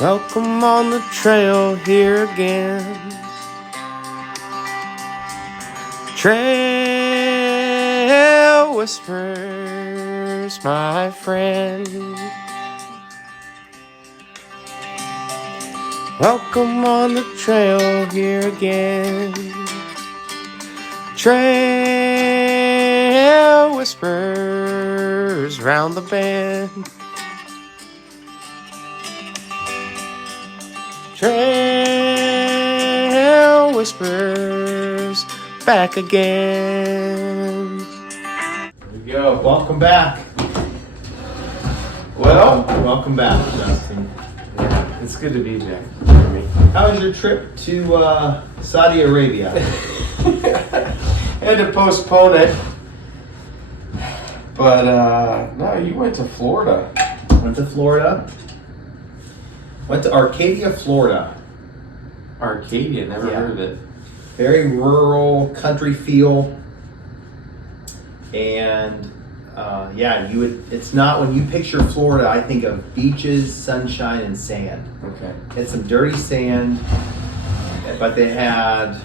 Welcome on the trail here again. Trail whispers, my friend. Welcome on the trail here again. Trail whispers round the bend. Trail whispers back again. There we go. Welcome back. Welcome back, Justin. Yeah, it's good to be back. How was your trip to Saudi Arabia? Had to postpone it. But no, you went to Florida. Went to Florida. Went to Arcadia, Florida. Arcadia, never Yeah. heard of it. Very rural, country feel. And it's not, when you picture Florida, I think of beaches, sunshine, and sand. Okay. It's some dirty sand, but they had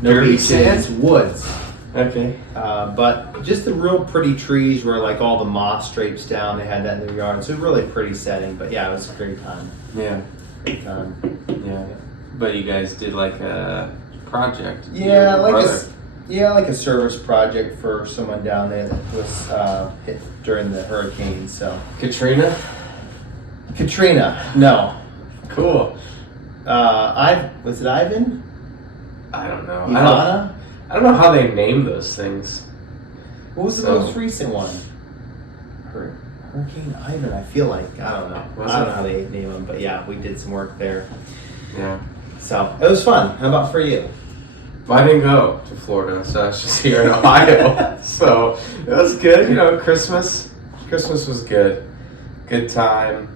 no Dirty beaches, sand? woods. Okay. But just the real pretty trees where like all the moss drapes down. They had that in their yard. So really pretty setting. But yeah, it was a great time. Yeah. Great time. Yeah. But you guys did like a project. Yeah, Your brother. like a service project for someone down there that was hit during the hurricane. So Katrina? Katrina, no. Cool. Was it Ivan? I don't know. Ivana? I don't know how they name those things. What was the So- most recent one? Hurricane Ivan, I feel like. I don't know. Was I don't it? know how they name them, but yeah, we did some work there. Yeah. So it was fun. How about for you? Well, I didn't go to Florida, so I was just here in Ohio. So it was good. You know, Christmas was good. Good time.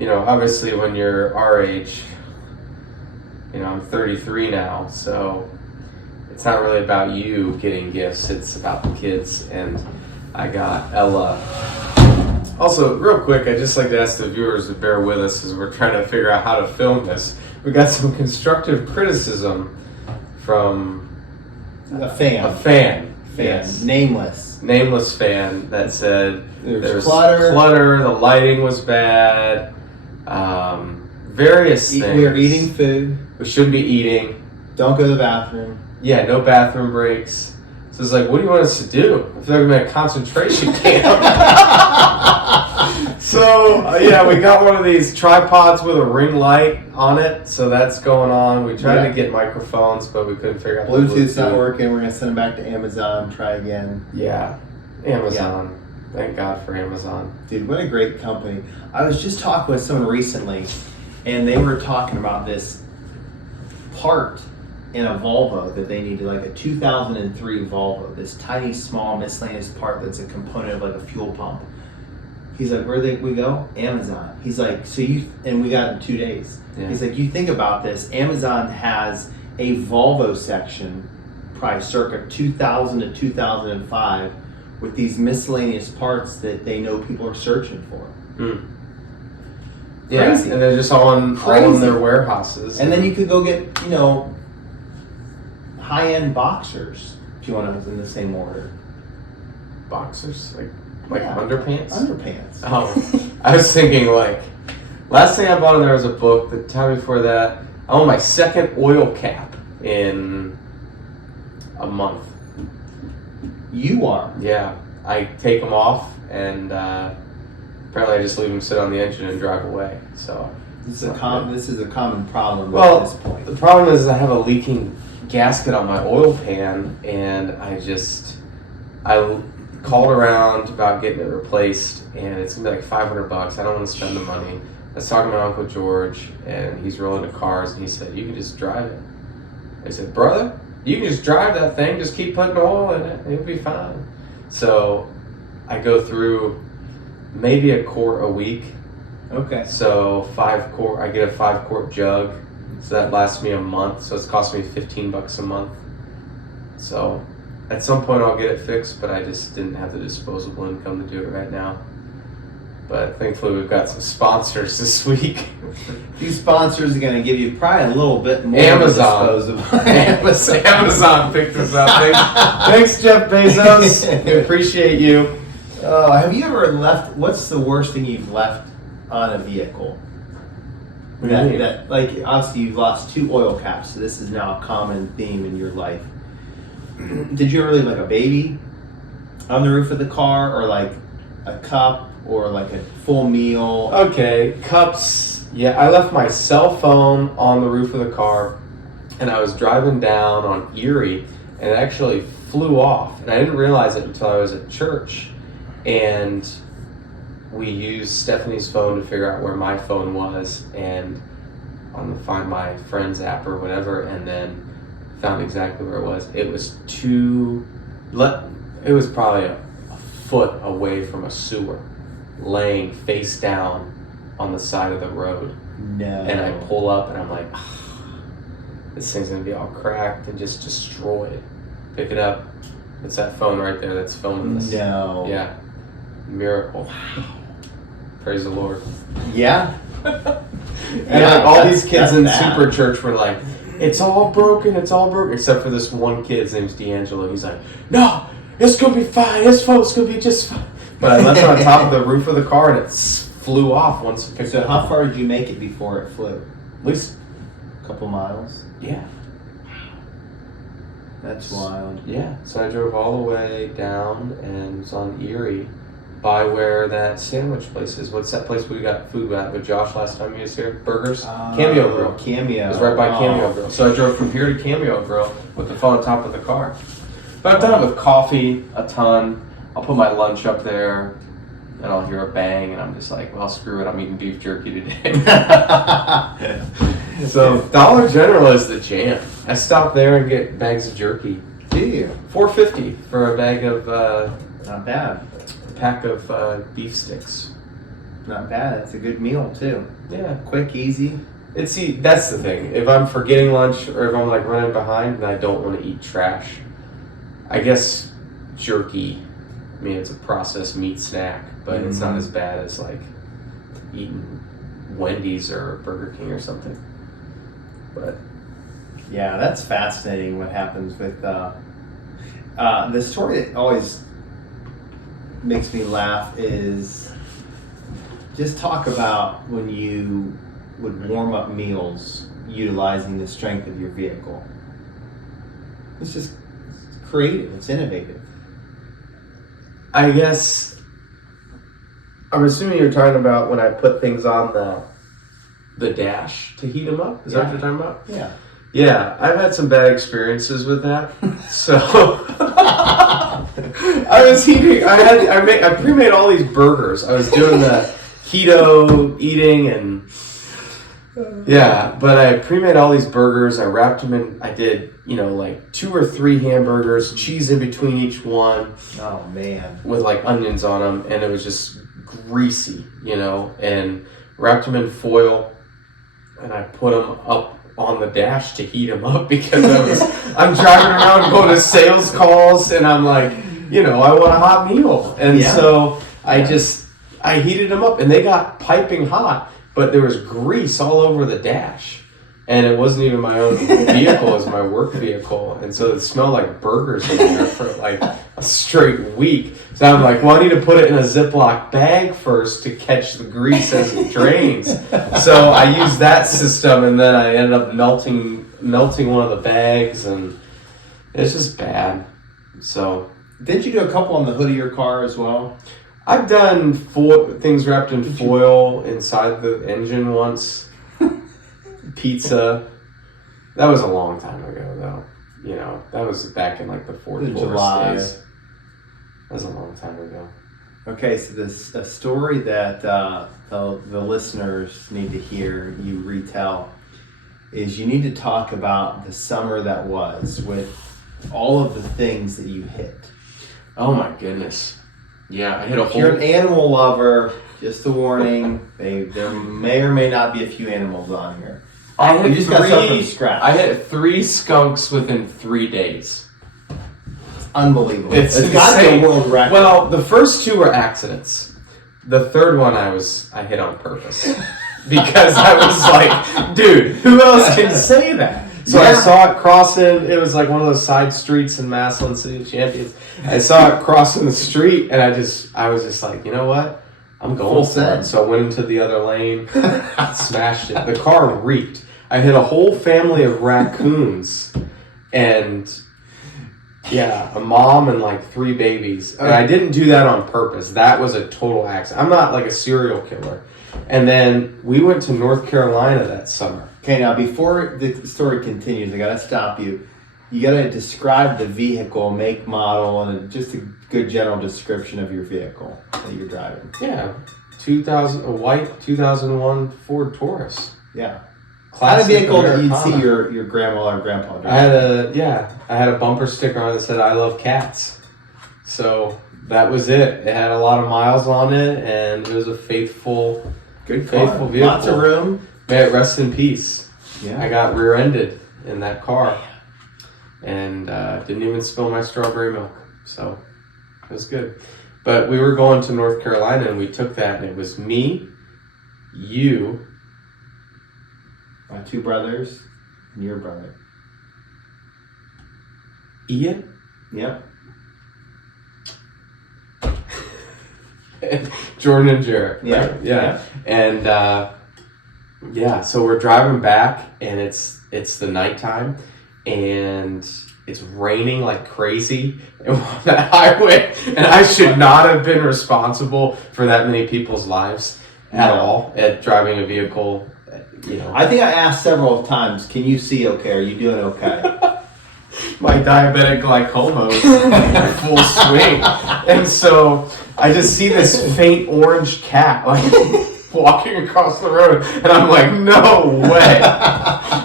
You know, obviously when you're our age, you know, I'm 33 now, so it's not really about you getting gifts, it's about the kids. And I got Ella. Also, real quick, I'd just like to ask the viewers to bear with us as we're trying to figure out how to film this. We got some constructive criticism from A fan. a fan. Fan. Yes. Nameless. Fan that said There's clutter. the lighting was bad, various things. We are eating food. We shouldn't be eating. Don't go to the bathroom. Yeah, no bathroom breaks. So it's like, what do you want us to do? I feel like I'm in a concentration camp. So, yeah, we got one of these tripods with a ring light on it, so that's going on. We tried to get microphones, but we couldn't figure out the Bluetooth's not working. We're going to send them back to Amazon. Try again. Yeah, Amazon. Thank God for Amazon. Dude, what a great company. I was just talking with someone recently, and they were talking about this part in a Volvo that they needed, like a 2003 Volvo, this tiny, small, miscellaneous part that's a component of like a fuel pump. He's like, where we go? Amazon. He's like, and we got it in 2 days. Yeah. He's like, you think about this, Amazon has a Volvo section, probably circa 2000 to 2005, with these miscellaneous parts that they know people are searching for. Yeah, Crazy. and they're just all in their warehouses. And then you could go get, you know, high-end boxers if you want to in the same order. boxers, like Yeah. underpants. Underpants. Oh, I was thinking like, last thing I bought in there was a book. The time before that, I own my second oil cap in a month. You are. Yeah, I take them off and apparently I just leave them sit on the engine and drive away. So This is a common problem well, at this point. the problem is I have a leaking gasket on my oil pan, and I called around about getting it replaced, and it's gonna be like $500. I don't want to spend the money. I was talking to my Uncle George, and he's real into cars, and he said, you can just drive it. I said, brother, you can just drive that thing, just keep putting oil in it, it'll be fine. So I go through maybe a quart a week. Okay. So I get a 5-quart jug, so that lasts me a month, so it's costing me $15 a month. So at some point I'll get it fixed, but I just didn't have the disposable income to do it right now. But thankfully, we've got some sponsors this week. These sponsors are going to give you probably a little bit more Amazon. to dispose of. Amazon picked us up. Thanks, Jeff Bezos. We appreciate you. Have you ever left? What's the worst thing you've left on a vehicle? What do you mean? That like obviously you've lost 2 oil caps, so this is now a common theme in your life. Did you ever leave like a baby on the roof of the car, or like a cup, or like a full meal? Okay, cups. Yeah, I left my cell phone on the roof of the car, and I was driving down on Erie, and it actually flew off. And I didn't realize it until I was at church, and we used Stephanie's phone to figure out where my phone was, and on the Find My Friends app or whatever, and then found exactly where it was. It was it was probably a foot away from a sewer, laying face down on the side of the road. No. And I pull up and I'm like, this thing's gonna be all cracked and just destroyed. Pick it up. It's that phone right there that's filming this. No. Yeah. Miracle. Praise the Lord. Yeah. And like, all these kids in Super Church were like, it's all broken, except for this one kid, his name's D'Angelo. He's like, no, it's gonna be fine, his phone's gonna be just fine. But I left it on top of the roof of the car and it flew off once it picked So up. how far did you make it before it flew? At least, A couple miles? yeah. That's wild. Yeah, so I drove all the way down and was on Erie by where that sandwich place is. What's that place we got food at with Josh last time he was here? Burgers? Cameo Grill. Cameo. It was right by Cameo Grill. So I drove from here to Cameo Grill with the phone on top of the car. But I've done it with coffee a ton. I'll put my lunch up there and I'll hear a bang and I'm just like, well, screw it, I'm eating beef jerky today. So Dollar General is the jam. I stop there and get bags of jerky. Do you? $4.50 for a bag of Not bad. pack of beef sticks. Not bad. It's a good meal too. Yeah. Quick, easy. That's the thing. If I'm forgetting lunch or if I'm like running behind and I don't want to eat trash, I guess jerky, I mean, it's a processed meat snack, but it's not as bad as like eating Wendy's or Burger King or something. But Yeah, that's fascinating what happens with the story that always makes me laugh is just talk about when you would warm up meals utilizing the strength of your vehicle. It's just creative, it's innovative. I guess I'm assuming you're talking about when I put things on the dash to heat them up. Is that what you're talking about? Yeah. Yeah, I've had some bad experiences with that. So I was heating. I pre-made all these burgers. I was doing the keto eating and yeah, but I pre-made all these burgers. I wrapped them in. I did like 2 or 3 hamburgers, cheese in between each one. Oh man. With like onions on them, and it was just greasy, and wrapped them in foil, and I put them up on the dash to heat them up because I'm driving around going to sales calls, and I'm like, I want a hot meal, and so I heated them up, and they got piping hot, but there was grease all over the dash. And it wasn't even my own vehicle, it was my work vehicle. And so it smelled like burgers in there for like a straight week. So I'm like, well, I need to put it in a Ziploc bag first to catch the grease as it drains. So I used that system, and then I ended up melting one of the bags, and it's just bad. So Didn't you do a couple on the hood of your car as well? I've done things wrapped in foil inside the engine once. Pizza. That was a long time ago, though. That was back in like the Ford Taurus July days. That was a long time ago. Okay, so a story that the listeners need to hear you retell is you need to talk about the summer that was with all of the things that you hit. Oh my goodness. Yeah, I hit a If you're whole... an animal lover, just a warning, there may or may not be a few animals on here. You just got to start from scratch. I hit 3 skunks within 3 days. Unbelievable. It's got to be a insane. world record. Well, the first 2 were accidents. The third one I hit on purpose because I was like, dude, who else can say that? So I saw it crossing. It was like one of those side streets in Massillon, City of Champions. I saw it crossing the street, and I was just like, you know what? I'm going for it. So I went into the other lane, smashed it. The car reeked. I hit a whole family of raccoons, and yeah, a mom and like 3 babies. And I didn't do that on purpose. That was a total accident. I'm not like a serial killer. And then we went to North Carolina that summer. Okay, now before the story continues, I gotta stop you. You gotta describe the vehicle, make, model, and just a good general description of your vehicle that you're driving. Yeah, a white 2001 Ford Taurus. Yeah. Classic Kind of vehicle that you'd Americana. see your grandma or grandpa drive. I had a bumper sticker on it that said "I love cats." So that was it. It had a lot of miles on it, and it was a faithful vehicle. Lots of room. May it rest in peace. Yeah. I got rear-ended in that car, and didn't even spill my strawberry milk. So it was good. But we were going to North Carolina, and we took that, and it was me, you, My 2 brothers and your brother. Ian, Yep. and Jordan and Jarrett. Yeah. Right? Yeah. And so we're driving back, and it's the nighttime, and it's raining like crazy on that highway, and I should not have been responsible for that many people's lives at all at driving a vehicle. I think I asked several times, can you see okay? Are you doing okay? My diabetic glaucoma was in full swing. And so I just see this faint orange cat like walking across the road, and I'm like, no way.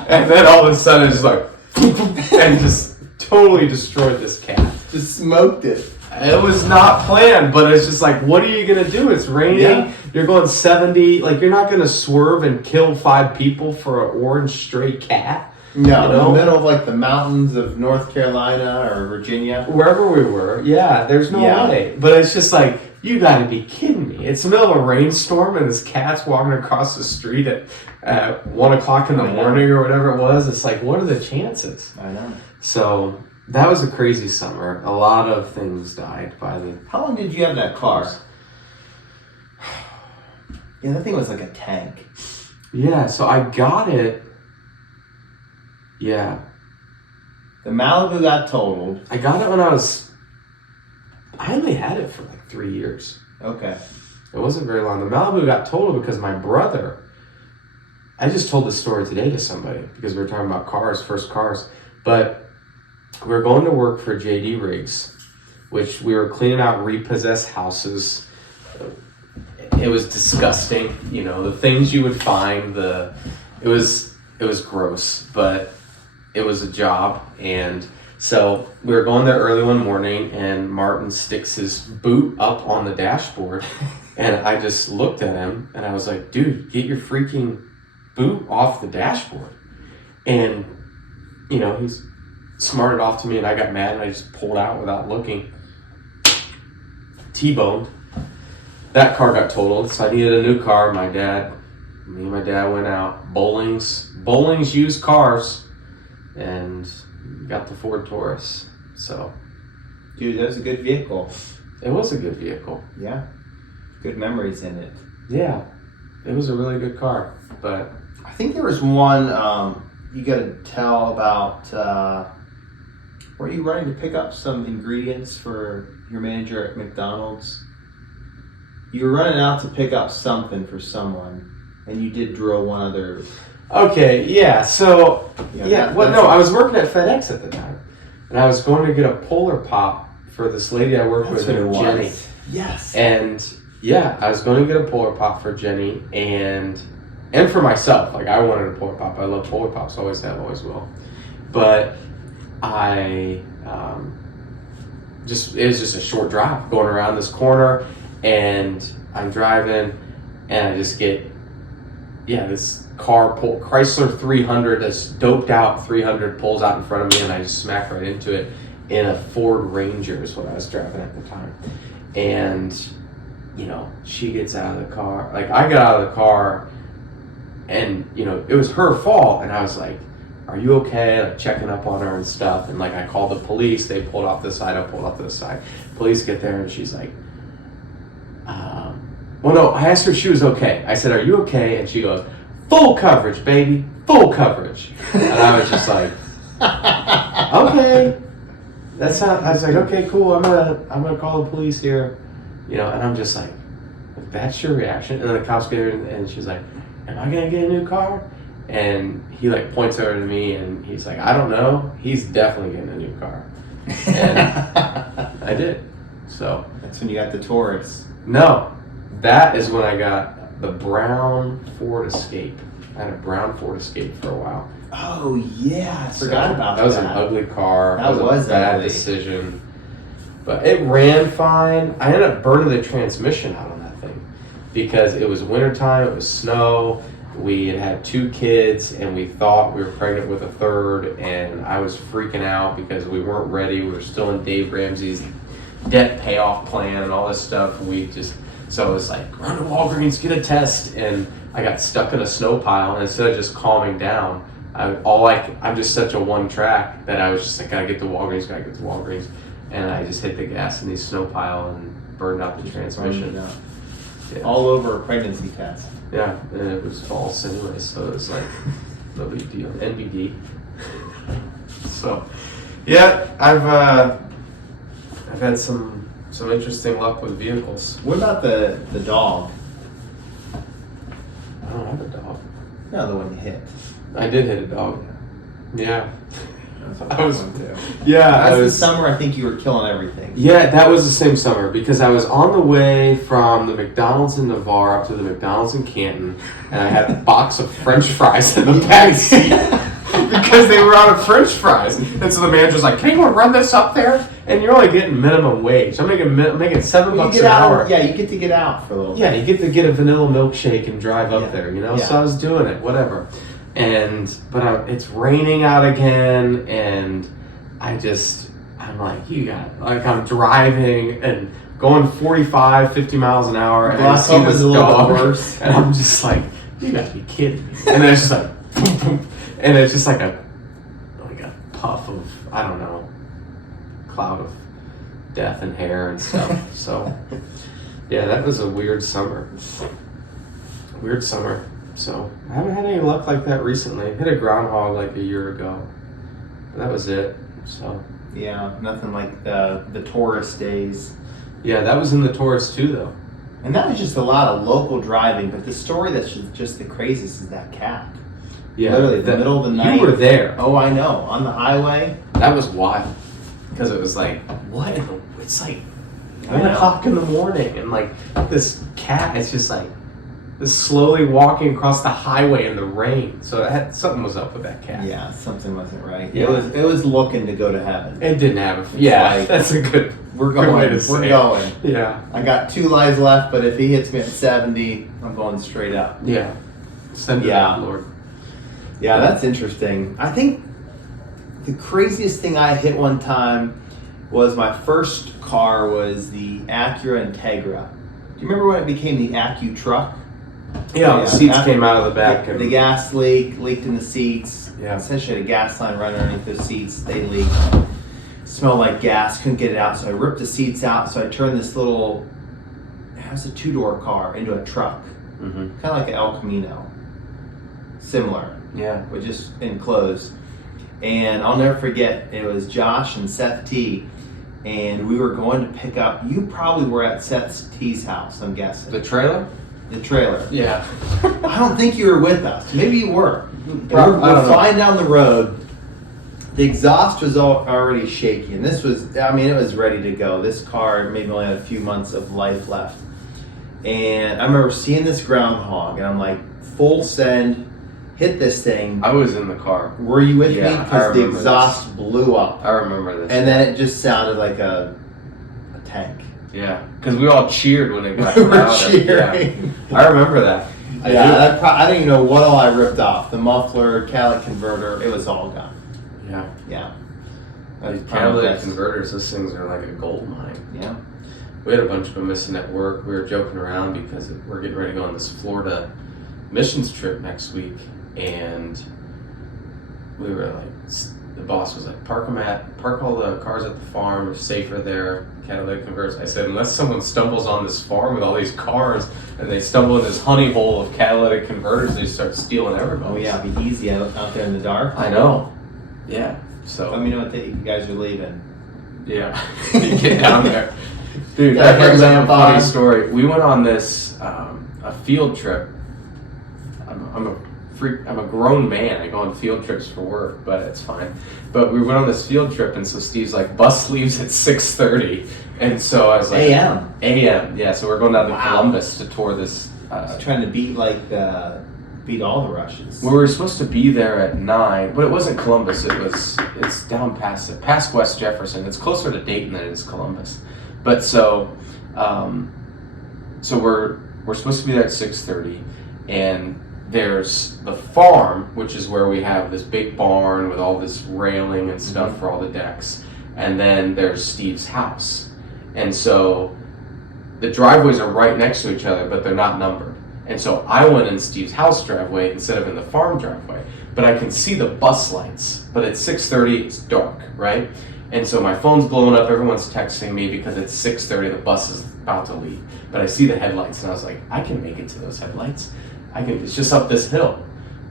And then all of a sudden it's like, and just totally destroyed this cat. Just smoked it. It was not planned, but it's just like, what are you going to do? It's raining. Yeah. You're going 70. Like, you're not going to swerve and kill 5 people for an orange stray cat. No, You in know? the middle of like the mountains of North Carolina or Virginia. Wherever we were, yeah, there's no way. But it's just like, you got to be kidding me. It's the middle of a rainstorm, and this cat's walking across the street at 1 o'clock in the morning or whatever it was. It's like, what are the chances? I know. So that was a crazy summer. A lot of things died by the... How long did you have that car? Yeah, that thing was like a tank. Yeah, so I got it. Yeah. The Malibu got totaled. I got it when I only had it for like 3 years. Okay. It wasn't very long. The Malibu got totaled because my brother, I just told this story today to somebody because we were talking about cars, first cars. But we were going to work for JD Riggs, which we were cleaning out repossessed houses. It was disgusting, the things you would find, it was gross, but it was a job. And so we were going there early one morning, and Martin sticks his boot up on the dashboard, and I just looked at him and I was like, dude, get your freaking boot off the dashboard. And he's smarted off to me, and I got mad, and I just pulled out without looking. T-boned. That car got totaled, so I needed a new car. Me and my dad went out. Bowling's used cars, and got the Ford Taurus. So, Dude, that was a good vehicle. it was a good vehicle. Yeah. Good memories in it. Yeah, it was a really good car. But I think there was one you got to tell about. Were you running to pick up some ingredients for your manager at McDonald's? You were running out to pick up something for someone, and you did drill one other. okay, yeah. So that's I was working at FedEx at the time, and I was going to get a Polar Pop for this lady I work with named Jenny. Yes. And yeah, I was going to get a Polar Pop for Jenny and for myself. Like, I wanted a Polar Pop. I love Polar Pops. Always have, always will. But it was just a short drive going around this corner, and I'm driving, and I just get, this car, Chrysler 300, this doped out 300 pulls out in front of me, and I just smack right into it in a Ford Ranger is what I was driving at the time. And you know, she gets out of the car. Like, I got out of the car, and, you know, it was her fault. And I was like, are you okay? Like, checking up on her and stuff. And, like, I called the police. They pulled off the side. I pulled off to the side. Police get there, and she's like, well, no, I asked her if she was okay. I said, are you okay? And she goes, full coverage, baby. Full coverage. And I was just like, okay. That's not, I was like, okay, cool. I'm gonna call the police here. You know, and I'm just like, that's your reaction? And then the cops get her, and she's like, am I gonna get a new car? And he like points over to me, and he's like, I don't know. He's definitely getting a new car. And I did. So That's when you got the Taurus. no, that is when I got the brown Ford Escape. I had a brown Ford Escape for a while. Oh yeah, I forgot about that. That was an ugly car. That was a bad ugly. decision. But it ran fine. I ended up burning the transmission out on that thing because it was wintertime, it was snow. We had had 2 kids, and we thought we were pregnant with a third, and I was freaking out because we weren't ready. We were still in Dave Ramsey's debt payoff plan and all this stuff. So it was like, run to Walgreens, get a test, and I got stuck in a snow pile, and instead of just calming down, I'm just such a one track that I was just like, gotta get to Walgreens, and I just hit the gas in the snow pile and burned out the transmission. Yeah. All over a pregnancy test. Yeah, and it was false anyway, so it was like no big deal. NBD. So, yeah, I've had some interesting luck with vehicles. What about the dog? I don't have a dog. No, the one you hit. I did hit a dog. Yeah. That's what I was- one too. Yeah, That's the summer. I think you were killing everything. Yeah, that was the same summer because I was on the way from the McDonald's in Navarre up to the McDonald's in Canton, and I had a box of French fries in the back seat because they were out of French fries. And so the manager's like, "Can anyone run this up there?" And you're only getting minimum wage. I'm making $7 You an get out. hour. Yeah, you get to get out for a little. Yeah, you get to get a vanilla milkshake and drive up Yeah. there, you know? Yeah. So I was doing it, whatever. But it's raining out again, and I'm like, I'm driving and going 45, 50 miles an hour, and I see Glaucoma's this a little bit dog, worse. and I'm just like, you gotta be kidding me. And then it's just like, boom, boom, and it's just like a puff of, I don't know, cloud of death and hair and stuff. So, yeah, that was a weird summer. So I haven't had any luck like that recently. I hit a groundhog like a year ago. That was it. So Yeah, nothing like the Taurus days. yeah, that was in the Taurus too, though. And that was just a lot of local driving. But the story that's just the craziest is that cat. Yeah, Literally, the middle of the night. You were there. Oh, I know. On the highway. That was wild because it was like, what? It's like I 1 know. o'clock in the morning, and like this cat is just like slowly walking across the highway in the rain. So something was up with that cat. Yeah, something wasn't right. Yeah. It was looking to go to heaven. It didn't have a. Yeah, like, that's a good. We're good way going. to say We're it. going. Yeah. I got 2 lives left, but if he hits me at 70, I'm going straight up. Yeah. Send it Yeah. out, Lord. Yeah, that's interesting. I think the craziest thing I hit one time was my first car was the Acura Integra. Do you remember when it became the Acu truck? Yeah, the seats after came out of the back. The gas leaked in the seats. Yeah. Essentially, had a gas line running underneath those seats. They leaked. Smelled like gas. Couldn't get it out, so I ripped the seats out. So I turned this little, it was a 2-door car into a truck, Mm-hmm. kind of like an El Camino. Similar, Yeah. but just enclosed. And I'll never forget. It was Josh and Seth T. And we were going to pick up. You probably were at Seth T's house. I'm guessing The trailer? the trailer. Yeah. I don't think you were with us. Maybe you were. Prob- I We're don't know. flying down the road. The exhaust was already shaky, and this was, I mean, it was ready to go. This car maybe only had a few months of life left. And I remember seeing this groundhog, and I'm like, full send, hit this thing. I was in the car. Were you with Yeah, me? I Because the remember exhaust blew up. I remember this. And then it just sounded like a tank. Yeah, because we all cheered when it got We were louder. cheering. Yeah. I remember that. I do. I don't even know what all I ripped off. The muffler, catalytic converter, it was all gone. Yeah. Yeah. These That's probably catalytic best. converters, those things are like a gold mine. Yeah. we had a bunch of them missing at work. We were joking around because we're getting ready to go on this Florida missions trip next week, and we were like, the boss was like, park all the cars at the farm. They're safer there. Catalytic converters. I said, unless someone stumbles on this farm with all these cars and they stumble in this honey hole of catalytic converters, they start stealing everybody. Oh yeah, it'd be easy out there in the dark. I know. Yeah. So. Let me know what you guys are leaving. Yeah. Get down there. Dude, Yeah, that brings up a lamp funny on. story. We went on this a field trip. I'm a freak. I'm a grown man. I go on field trips for work, but it's fine. But we went on this field trip, and so Steve's like, bus leaves at 6:30, and so I was like, A.M. A.M. Yeah, so we're going down to Wow. Columbus to tour this. Trying to beat all the rushes. We were supposed to be there at 9, but it wasn't Columbus. It's down past West Jefferson. It's closer to Dayton than it is Columbus. But so we're supposed to be there at 6:30, and there's the farm, which is where we have this big barn with all this railing and stuff for all the decks, and then there's Steve's house, and so the driveways are right next to each other, but they're not numbered. And so I went in Steve's house driveway instead of in the farm driveway, but I can see the bus lights. But at 6:30, it's dark, right? And so my phone's blowing up. Everyone's texting me because it's 6:30. The bus is about to leave. But I see the headlights, and I was like, I can make it to those headlights. It's just up this hill.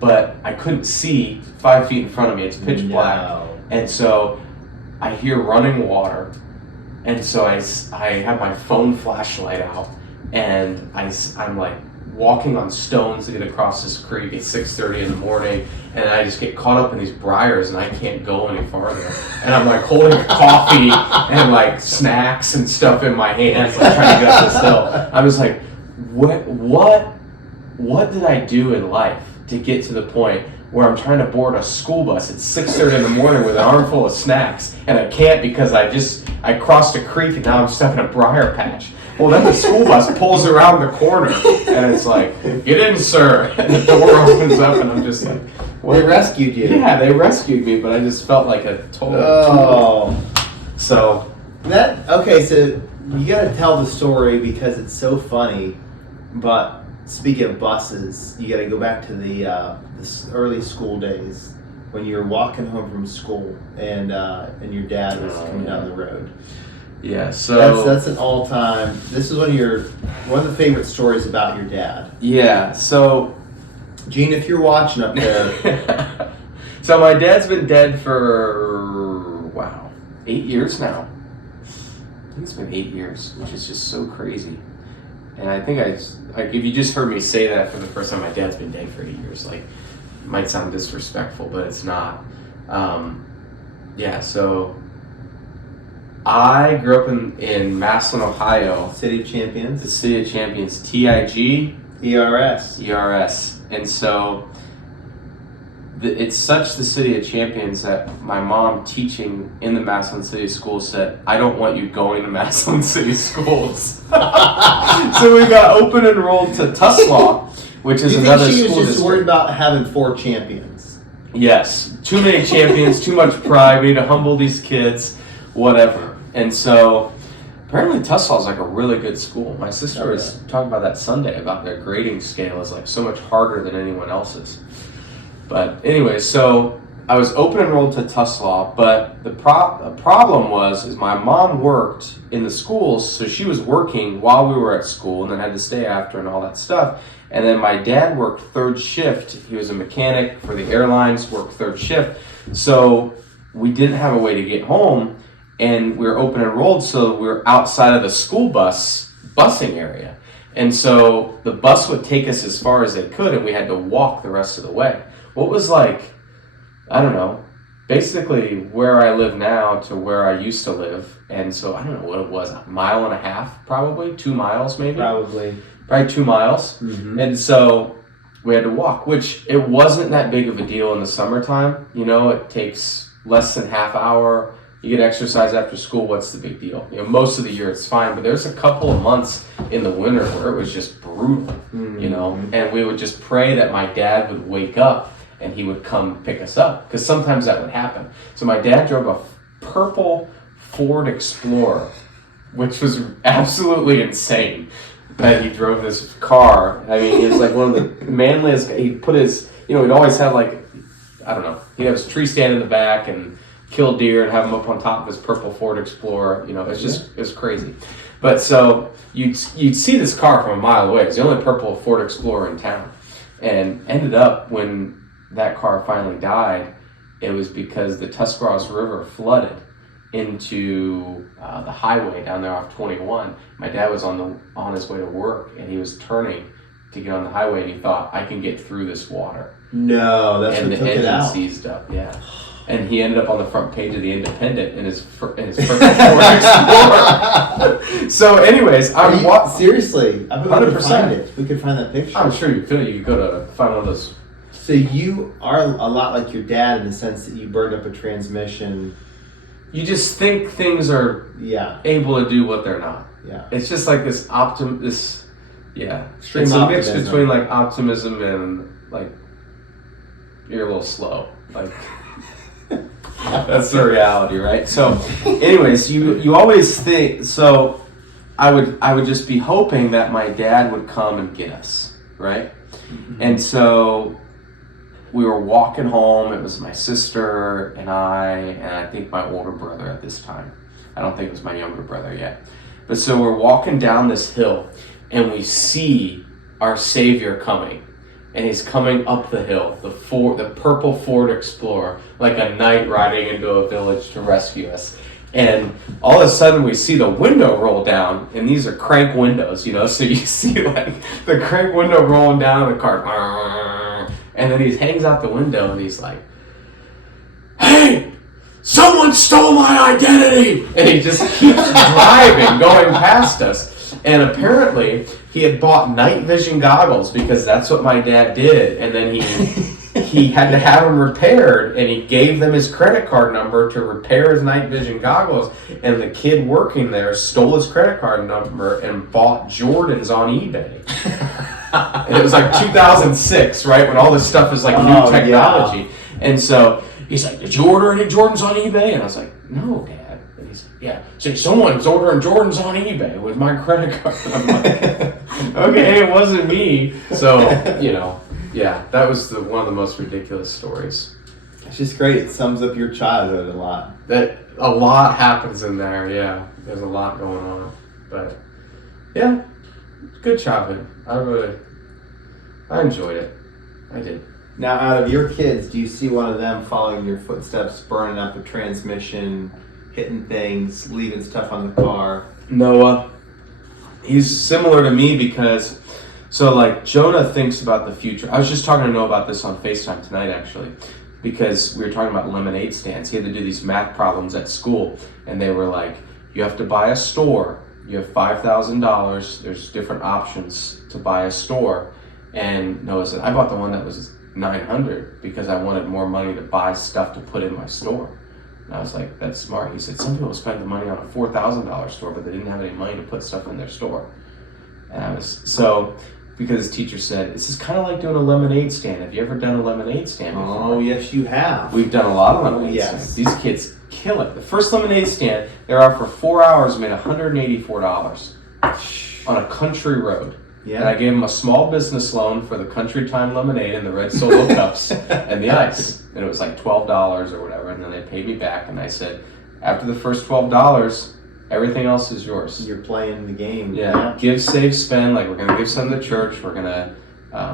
But I couldn't see 5 feet in front of me. It's pitch black. And so I hear running water. And so I have my phone flashlight out, and I'm like walking on stones to get across this creek at 6:30 in the morning, and I just get caught up in these briars, and I can't go any farther. And I'm like holding coffee and like snacks and stuff in my hands, like trying to get up this hill. I'm just like, what did I do in life to get to the point where I'm trying to board a school bus at 6:30 in the morning with an armful of snacks, and I can't because I crossed a creek and now I'm stuck in a briar patch. Well, then the school bus pulls around the corner, and it's like, get in, sir. And the door opens up, and I'm just like, They rescued you. Yeah, they rescued me, but I just felt like a total tool. So. Okay, so you gotta tell the story because it's so funny, but speaking of buses, you gotta go back to the early school days when you were walking home from school and your dad was coming down the road. Yeah, so that's an all-time. This is one of the favorite stories about your dad. Yeah, so Gene, if you're watching up there, so my dad's been dead for 8 years now. I think it's been 8 years, which is just so crazy. And I think if you just heard me say that for the first time, my dad's been dead for 8 years. Like, it might sound disrespectful, but it's not. So I grew up in Massillon, Ohio. City of Champions. The City of Champions, TIG. ERS. ERS. And so it's such the City of Champions that my mom, teaching in the Massillon City Schools, said, I don't want you going to Massillon City Schools. So we got open enrolled to Tuslaw, which is another she school was just district. worried about having 4 champions? Yes. Too many champions, too much pride. We need to humble these kids, whatever. And so apparently Tuslaw is like a really good school. My sister was talking about that Sunday about their grading scale is like so much harder than anyone else's. But anyway, so I was open enrolled to Tuslaw, but the problem is my mom worked in the schools, so she was working while we were at school and then had to stay after and all that stuff. And then my dad worked third shift. He was a mechanic for the airlines, worked third shift. So we didn't have a way to get home, and we were open enrolled, so we were outside of the school busing area. And so the bus would take us as far as they could, and we had to walk the rest of the way. What was like, I don't know, basically where I live now to where I used to live. And so I don't know what it was, 1.5 miles, probably 2 miles maybe. Probably 2 miles. Mm-hmm. And so we had to walk, which it wasn't that big of a deal in the summertime. You know, it takes less than half hour. You get exercise after school, what's the big deal? You know, most of the year it's fine, but there's a couple of months in the winter where it was just brutal, you know, and we would just pray that my dad would wake up and he would come pick us up, because sometimes that would happen. So my dad drove a purple Ford Explorer, which was absolutely insane that he drove this car. I mean, he was like one of the manliest. He put his, he'd always have like, I don't know, he'd have his tree stand in the back and kill deer and have him up on top of his purple Ford Explorer. It's crazy. But so you'd see this car from a mile away. It's the only purple Ford Explorer in town. And ended up, when that car finally died, it was because the Tuscarawas River flooded into the highway down there off 21. My dad was on his way to work, and he was turning to get on the highway, and he thought, I can get through this water. No, that's and what the took it engine out. seized up. Yeah. And he ended up on the front page of the Independent in his purple Ford Explorer. So, anyways, Seriously, I bet we could 100%. find it. We could find that picture. I'm sure you could go to find one of those. So you are a lot like your dad in the sense that you burned up a transmission. You just think things are Yeah, able to do what they're not. yeah. It's just like this Extreme it's a mix optimism. between like optimism and like you're a little slow. Like that's the reality, right? So, anyways, you always think so. I would just be hoping that my dad would come and get us, right? Mm-hmm. And so we were walking home. It was my sister and I think my older brother at this time. I don't think it was my younger brother yet. But so we're walking down this hill, and we see our Savior coming. And he's coming up the hill, the purple Ford Explorer, like a knight riding into a village to rescue us. And all of a sudden we see the window roll down, and these are crank windows, so you see like the crank window rolling down in the car. And then he hangs out the window and he's like, hey, someone stole my identity! And he just keeps driving, going past us. And apparently he had bought night vision goggles because that's what my dad did. And then he had to have them repaired, and he gave them his credit card number to repair his night vision goggles. And the kid working there stole his credit card number and bought Jordans on eBay. And it was like 2006, right, when all this stuff is like new technology. Yeah. And so he's like, did you order any Jordans on eBay? And I was like, no, Dad. And he's like, yeah. So someone's ordering Jordans on eBay with my credit card. I'm like, okay, it wasn't me. So, yeah, that was one of the most ridiculous stories. It's just great. It sums up your childhood a lot. That a lot happens in there, yeah. There's a lot going on. But, yeah, good childhood. I enjoyed it. I did. Now, out of your kids, do you see one of them following your footsteps, burning up a transmission, hitting things, leaving stuff on the car? Noah, he's similar to me because, Jonah thinks about the future. I was just talking to Noah about this on FaceTime tonight, actually, because we were talking about lemonade stands. He had to do these math problems at school, and they were like, you have to buy a store. You have $5,000. There's different options to buy a store. And Noah said, I bought the one that was $900 because I wanted more money to buy stuff to put in my store. And I was like, that's smart. He said, some people spend the money on a $4,000 store, but they didn't have any money to put stuff in their store. And because his teacher said, this is kind of like doing a lemonade stand. Have you ever done a lemonade stand before? Oh, yes, you have. We've done a lot of lemonade stands. These kids kill it. The first lemonade stand, they were out for 4 hours, made $184 on a country road. Yeah. And I gave them a small business loan for the Country Time lemonade and the red Solo cups and the ice. And it was like $12 or whatever. And then they paid me back. And I said, after the first $12, everything else is yours. You're playing the game. Yeah. Give, save, spend. Like, we're going to give some to the church. We're going to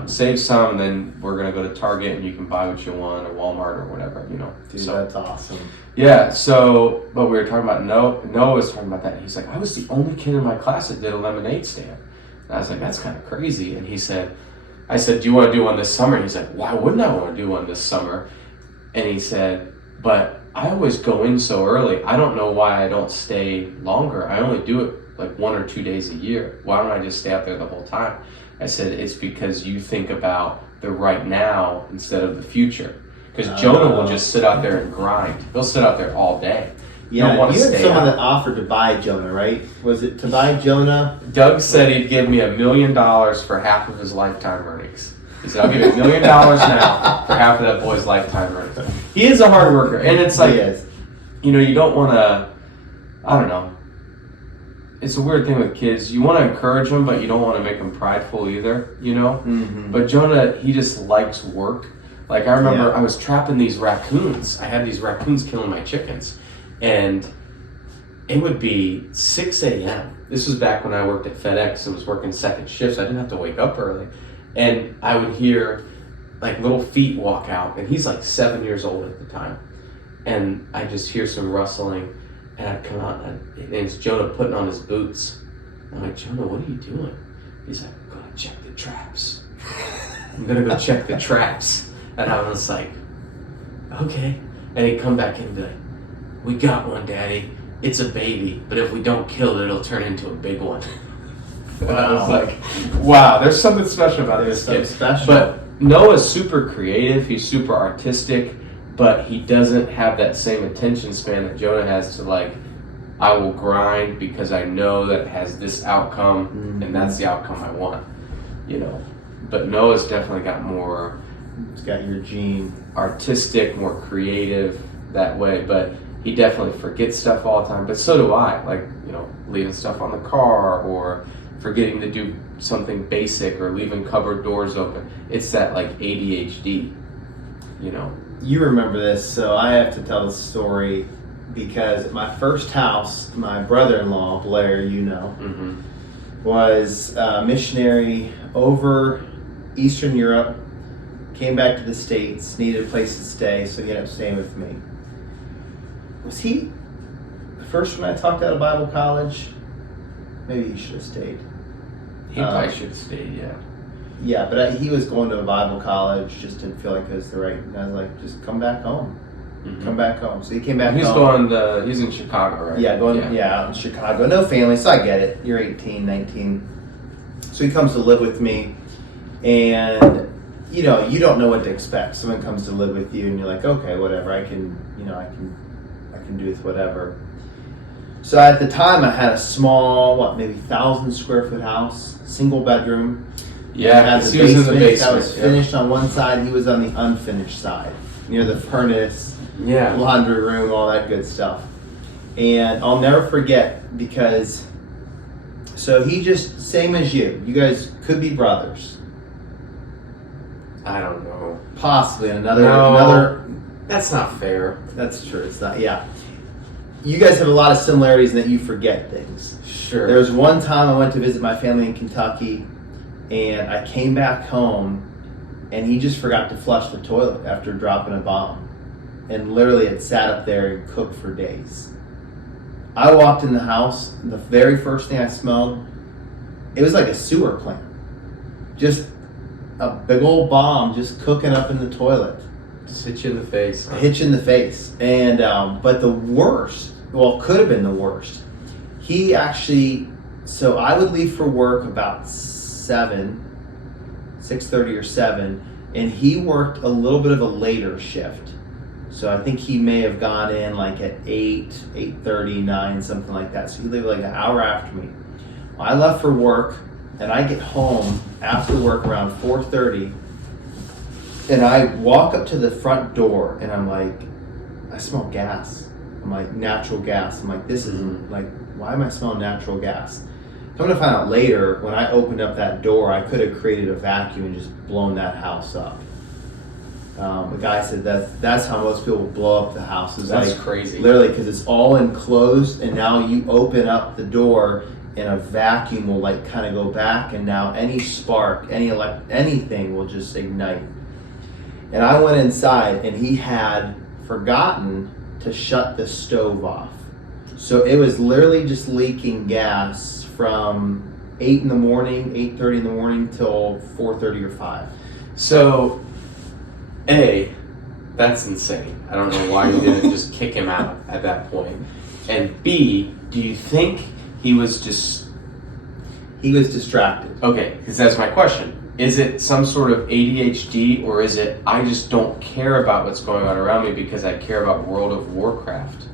save some. And then we're going to go to Target and you can buy what you want, or Walmart or whatever, Dude, that's awesome. Yeah, but we were talking about Noah was talking about that. And he's like, I was the only kid in my class that did a lemonade stand. And I was like, that's kind of crazy. And I said, do you want to do one this summer? And he's like, why wouldn't I want to do one this summer? And he said, but I always go in so early. I don't know why I don't stay longer. I only do it like 1 or 2 days a year. Why don't I just stay out there the whole time? I said, it's because you think about the right now instead of the future. Because Jonah will just sit out there and grind. He'll sit out there all day. Yeah, you had someone that offered to buy Jonah, right? Was it to buy Jonah? Doug said he'd give me $1 million for half of his lifetime earnings. He said, I'll give you $1 million now for half of that boy's lifetime earnings. He is a hard worker. And it's like, you don't want to, I don't know. it's a weird thing with kids. You want to encourage them, but you don't want to make them prideful either, you know? Mm-hmm. But Jonah, he just likes work. Like, I remember Yeah. I was trapping these raccoons. I had these raccoons killing my chickens. And it would be 6 a.m. This was back when I worked at FedEx and was working second shifts. I didn't have to wake up early. And I would hear like little feet walk out. And he's like 7 years old at the time. And I just hear some rustling. And I'd come out and it's Jonah putting on his boots. I'm like, Jonah, what are you doing? He's like, I'm gonna check the traps. I'm gonna go check the traps. And I was like, okay. And he'd come back in and be like, we got one, Daddy. It's a baby, but if we don't kill it, it'll turn into a big one. And I was like, wow, there's something special about There's this kid. something special. But Noah's super creative, he's super artistic, but he doesn't have that same attention span that Jonah has to like, I will grind because I know that it has this outcome and that's the outcome I want, you know. But Noah's definitely got more It's got your gene. artistic, more creative that way, but he definitely forgets stuff all the time. But so do I, like, you know, leaving stuff on the car or forgetting to do something basic or leaving cupboard doors open. It's that like ADHD, you know. You remember this, so I have to tell the story because at my first house, my brother-in-law, Blair, you know, was a missionary over Eastern Europe, came back to the States, needed a place to stay, so he ended up staying with me. Was he the first one I talked out of Bible college? Maybe he should have stayed. He probably should have stayed, yeah. Yeah, but he was going to a Bible college, just didn't feel like it was the right. And I was like, just come back home. Come back home. So he came back He's home. he's in Chicago, right? Yeah, out in Chicago. No family, so I get it. You're 18, 19. So he comes to live with me, and you know, you don't know what to expect. Someone comes to live with you, and you're like, okay, whatever. I can do with whatever. So at the time, I had a small, maybe 1,000-square-foot house, single bedroom. Yeah, Had the he was in the basement that was basement. finished on one side. He was on the unfinished side, near the furnace, Yeah. laundry room, all that good stuff. And I'll never forget because, so he just, same as you. You guys could be brothers. I don't know. Possibly. Another, That's not fair. that's true. It's not, yeah. You guys have a lot of similarities in that you forget things. Sure. There was one time I went to visit my family in Kentucky, and I came back home, and he just forgot to flush the toilet after dropping a bomb. And literally it sat up there and cooked for days. I walked in the house, the very first thing I smelled, it was like a sewer plant. Just a big old bomb just cooking up in the toilet. Just hit you in the face. Huh? Hitch in the face. And, but the worst, well, could have been the worst. He actually, so I would leave for work about 6:30 or 7, and he worked a little bit of a later shift. So I think he may have gone in like at 8:30, 9, something like that. So he lived like an hour after me. I left for work, and I get home after work around 4:30, and I walk up to the front door, and I'm like, I smell gas. I'm like, natural gas. I'm like, this isn't, like, why am I smelling natural gas? Come to find out later, when I opened up that door, I could have created a vacuum and just blown that house up. The guy said that's how most people blow up the houses. That's like, crazy. Literally, because it's all enclosed, and now you open up the door, and a vacuum will like kind of go back, and now any spark, anything will just ignite. And I went inside, and he had forgotten to shut the stove off. So it was literally just leaking gas from 8 in the morning, 8:30 in the morning till 4:30 or 5. So, A, that's insane. I don't know why you didn't just kick him out at that point. And B, do you think he was just... He was distracted. Okay, because that's my question. Is it some sort of ADHD, or is it I just don't care about what's going on around me because I care about World of Warcraft?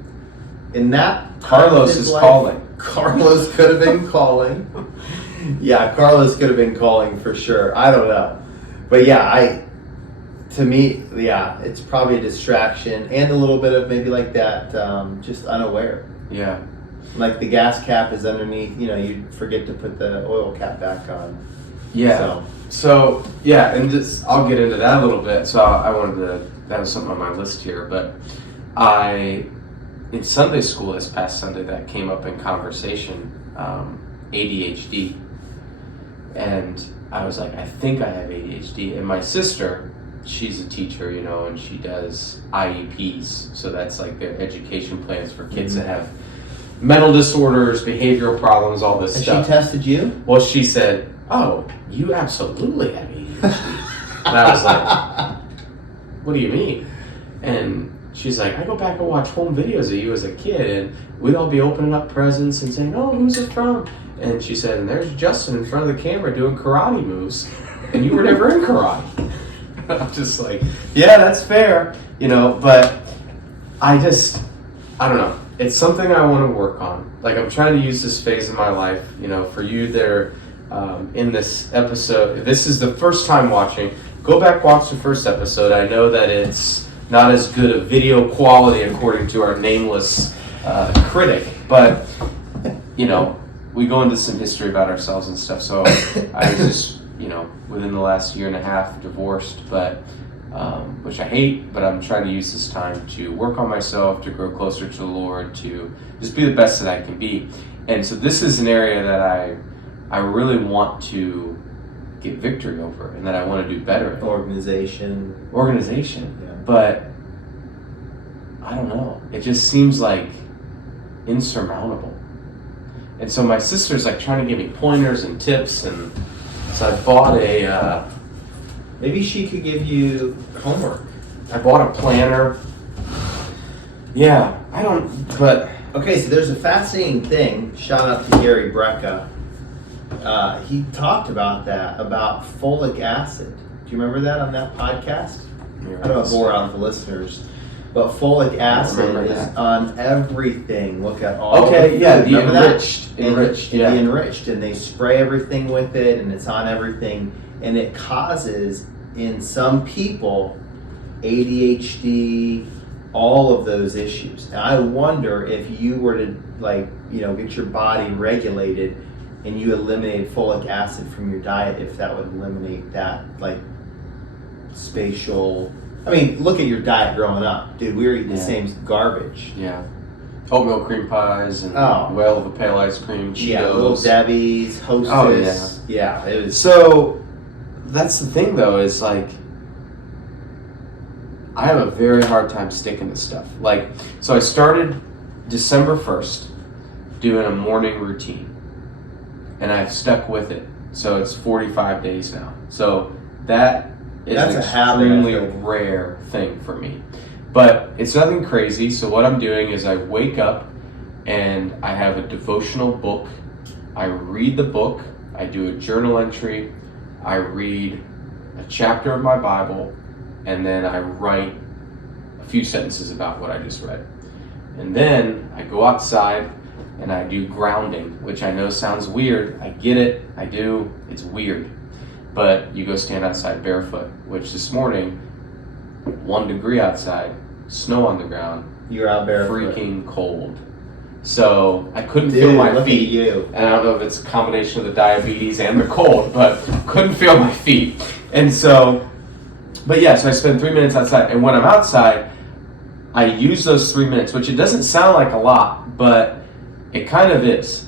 And that Carlos is calling. Carlos could have been calling. Yeah, Carlos could have been calling for sure. I don't know. But yeah, to me, it's probably a distraction and a little bit of maybe like that, just unaware. Yeah. Like the gas cap is underneath, you forget to put the oil cap back on. Yeah. So yeah, and just I'll get into that a little bit. So I wanted to, that was something on my list here, but in Sunday school this past Sunday that came up in conversation, ADHD, and I was like, I think I have ADHD. And my sister, she's a teacher, and she does IEPs, so that's like their education plans for kids that have mental disorders, behavioral problems, all this And stuff. she tested you? Well, she said, "Oh, you absolutely have ADHD." And I was like, "What do you mean?" And she's like, "I go back and watch home videos of you as a kid, and we'd all be opening up presents and saying, 'Oh, who's it from?' And she said, and there's Justin in front of the camera doing karate moves, and you were never in karate." I'm just like, yeah, that's fair, but I don't know. It's something I want to work on. Like, I'm trying to use this phase of my life, for you there in this episode. If this is the first time watching, go back, watch the first episode. I know that it's not as good a video quality according to our nameless critic, but, we go into some history about ourselves and stuff. So I was just, within the last year and a half, divorced, but which I hate, but I'm trying to use this time to work on myself, to grow closer to the Lord, to just be the best that I can be. And so this is an area that I really want to get victory over, and that I want to do better at. Organization. Yeah. Yeah. But I don't know. It just seems like insurmountable. And so my sister's like trying to give me pointers and tips, and so I bought Maybe she could give you homework. I bought a planner. Yeah, but Okay, so there's a fascinating thing. Shout out to Gary Brecka. He talked about that, about folic acid. Do you remember that on that podcast? I don't want to bore out the listeners. But folic acid is on everything. Look at all the food. the enriched, yeah. The enriched, and they spray everything with it, and it's on everything, and it causes, in some people, ADHD, all of those issues. And I wonder if you were to, get your body regulated, and you eliminated folic acid from your diet, if that would eliminate that, spatial. I mean, look at your diet growing up, dude. We were eating the same garbage. Yeah. Oatmeal cream pies and Whale of a Pale ice cream, Cheetos. Yeah, Little Debbie's, Hostess. Oh, yeah. It was. So that's the thing, though, is I have a very hard time sticking to stuff. So I started December 1st doing a morning routine, and I've stuck with it. So it's 45 days now. So that's an extremely rare thing for me. But it's nothing crazy. So what I'm doing is I wake up and I have a devotional book. I read the book. I do a journal entry. I read a chapter of my Bible, and then I write a few sentences about what I just read. And then I go outside and I do grounding, which I know sounds weird. I get it. I do. It's weird. But you go stand outside barefoot, which this morning, 1 degree outside, snow on the ground. You're out barefoot. Freaking cold. So I couldn't feel my feet. Look at you. And I don't know if it's a combination of the diabetes and the cold, but couldn't feel my feet. And so, so I spend 3 minutes outside. And when I'm outside, I use those 3 minutes, which it doesn't sound like a lot, but it kind of is.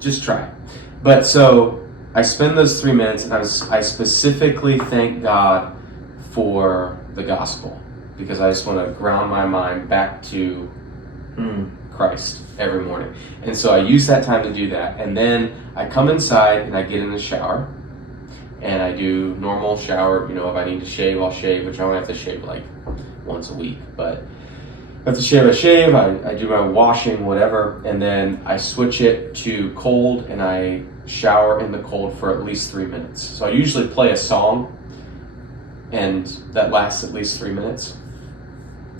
Just try it. But so I spend those 3 minutes, and I specifically thank God for the gospel, because I just want to ground my mind back to Christ every morning. And so I use that time to do that. And then I come inside and I get in the shower, and I do normal shower. If I need to shave, I'll shave, which I only have to shave once a week. But if I have to shave, I shave. I do my washing, whatever. And then I switch it to cold, and I shower in the cold for at least 3 minutes. So I usually play a song, and that lasts at least 3 minutes.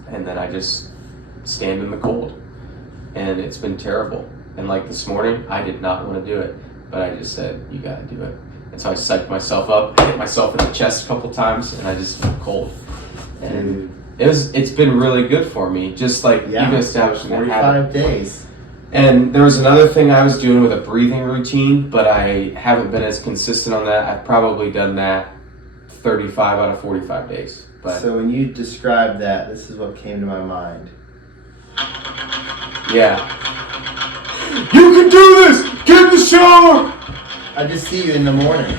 And then I just stand in the cold. And it's been terrible. And this morning, I did not want to do it, but I just said, you gotta do it. And so I psyched myself up, hit myself in the chest a couple times, and I just went cold. And it's been really good for me, just even establishing that habit. 45 days. And there was another thing I was doing with a breathing routine, but I haven't been as consistent on that. I've probably done that 35 out of 45 days. But So when you described that, this is what came to my mind. yeah. You can do this! Get in the shower! I just see you in the morning.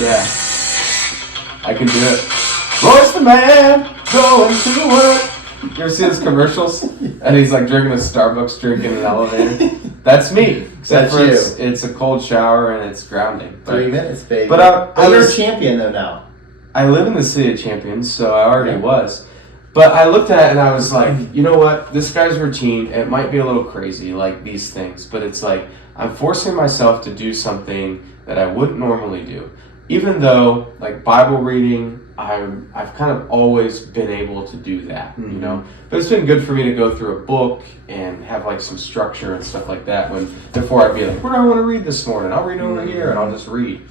Yeah. I can do it. Royce the man going to work. You ever see those commercials? And he's like drinking a Starbucks drink in an elevator. That's me. Except That's for you. it's a cold shower and it's grounding. 3 minutes, baby. But you're a was- champion though now. I live in the city of Champions, so I already Yeah. was. But I looked at it and I was like, you know what? This guy's routine, it might be a little crazy, like these things, but it's like I'm forcing myself to do something that I wouldn't normally do. Even though, like Bible reading, I've kind of always been able to do that, you know? But it's been good for me to go through a book and have like some structure and stuff like that before I'd be like, what do I want to read this morning? I'll read over here and I'll just read.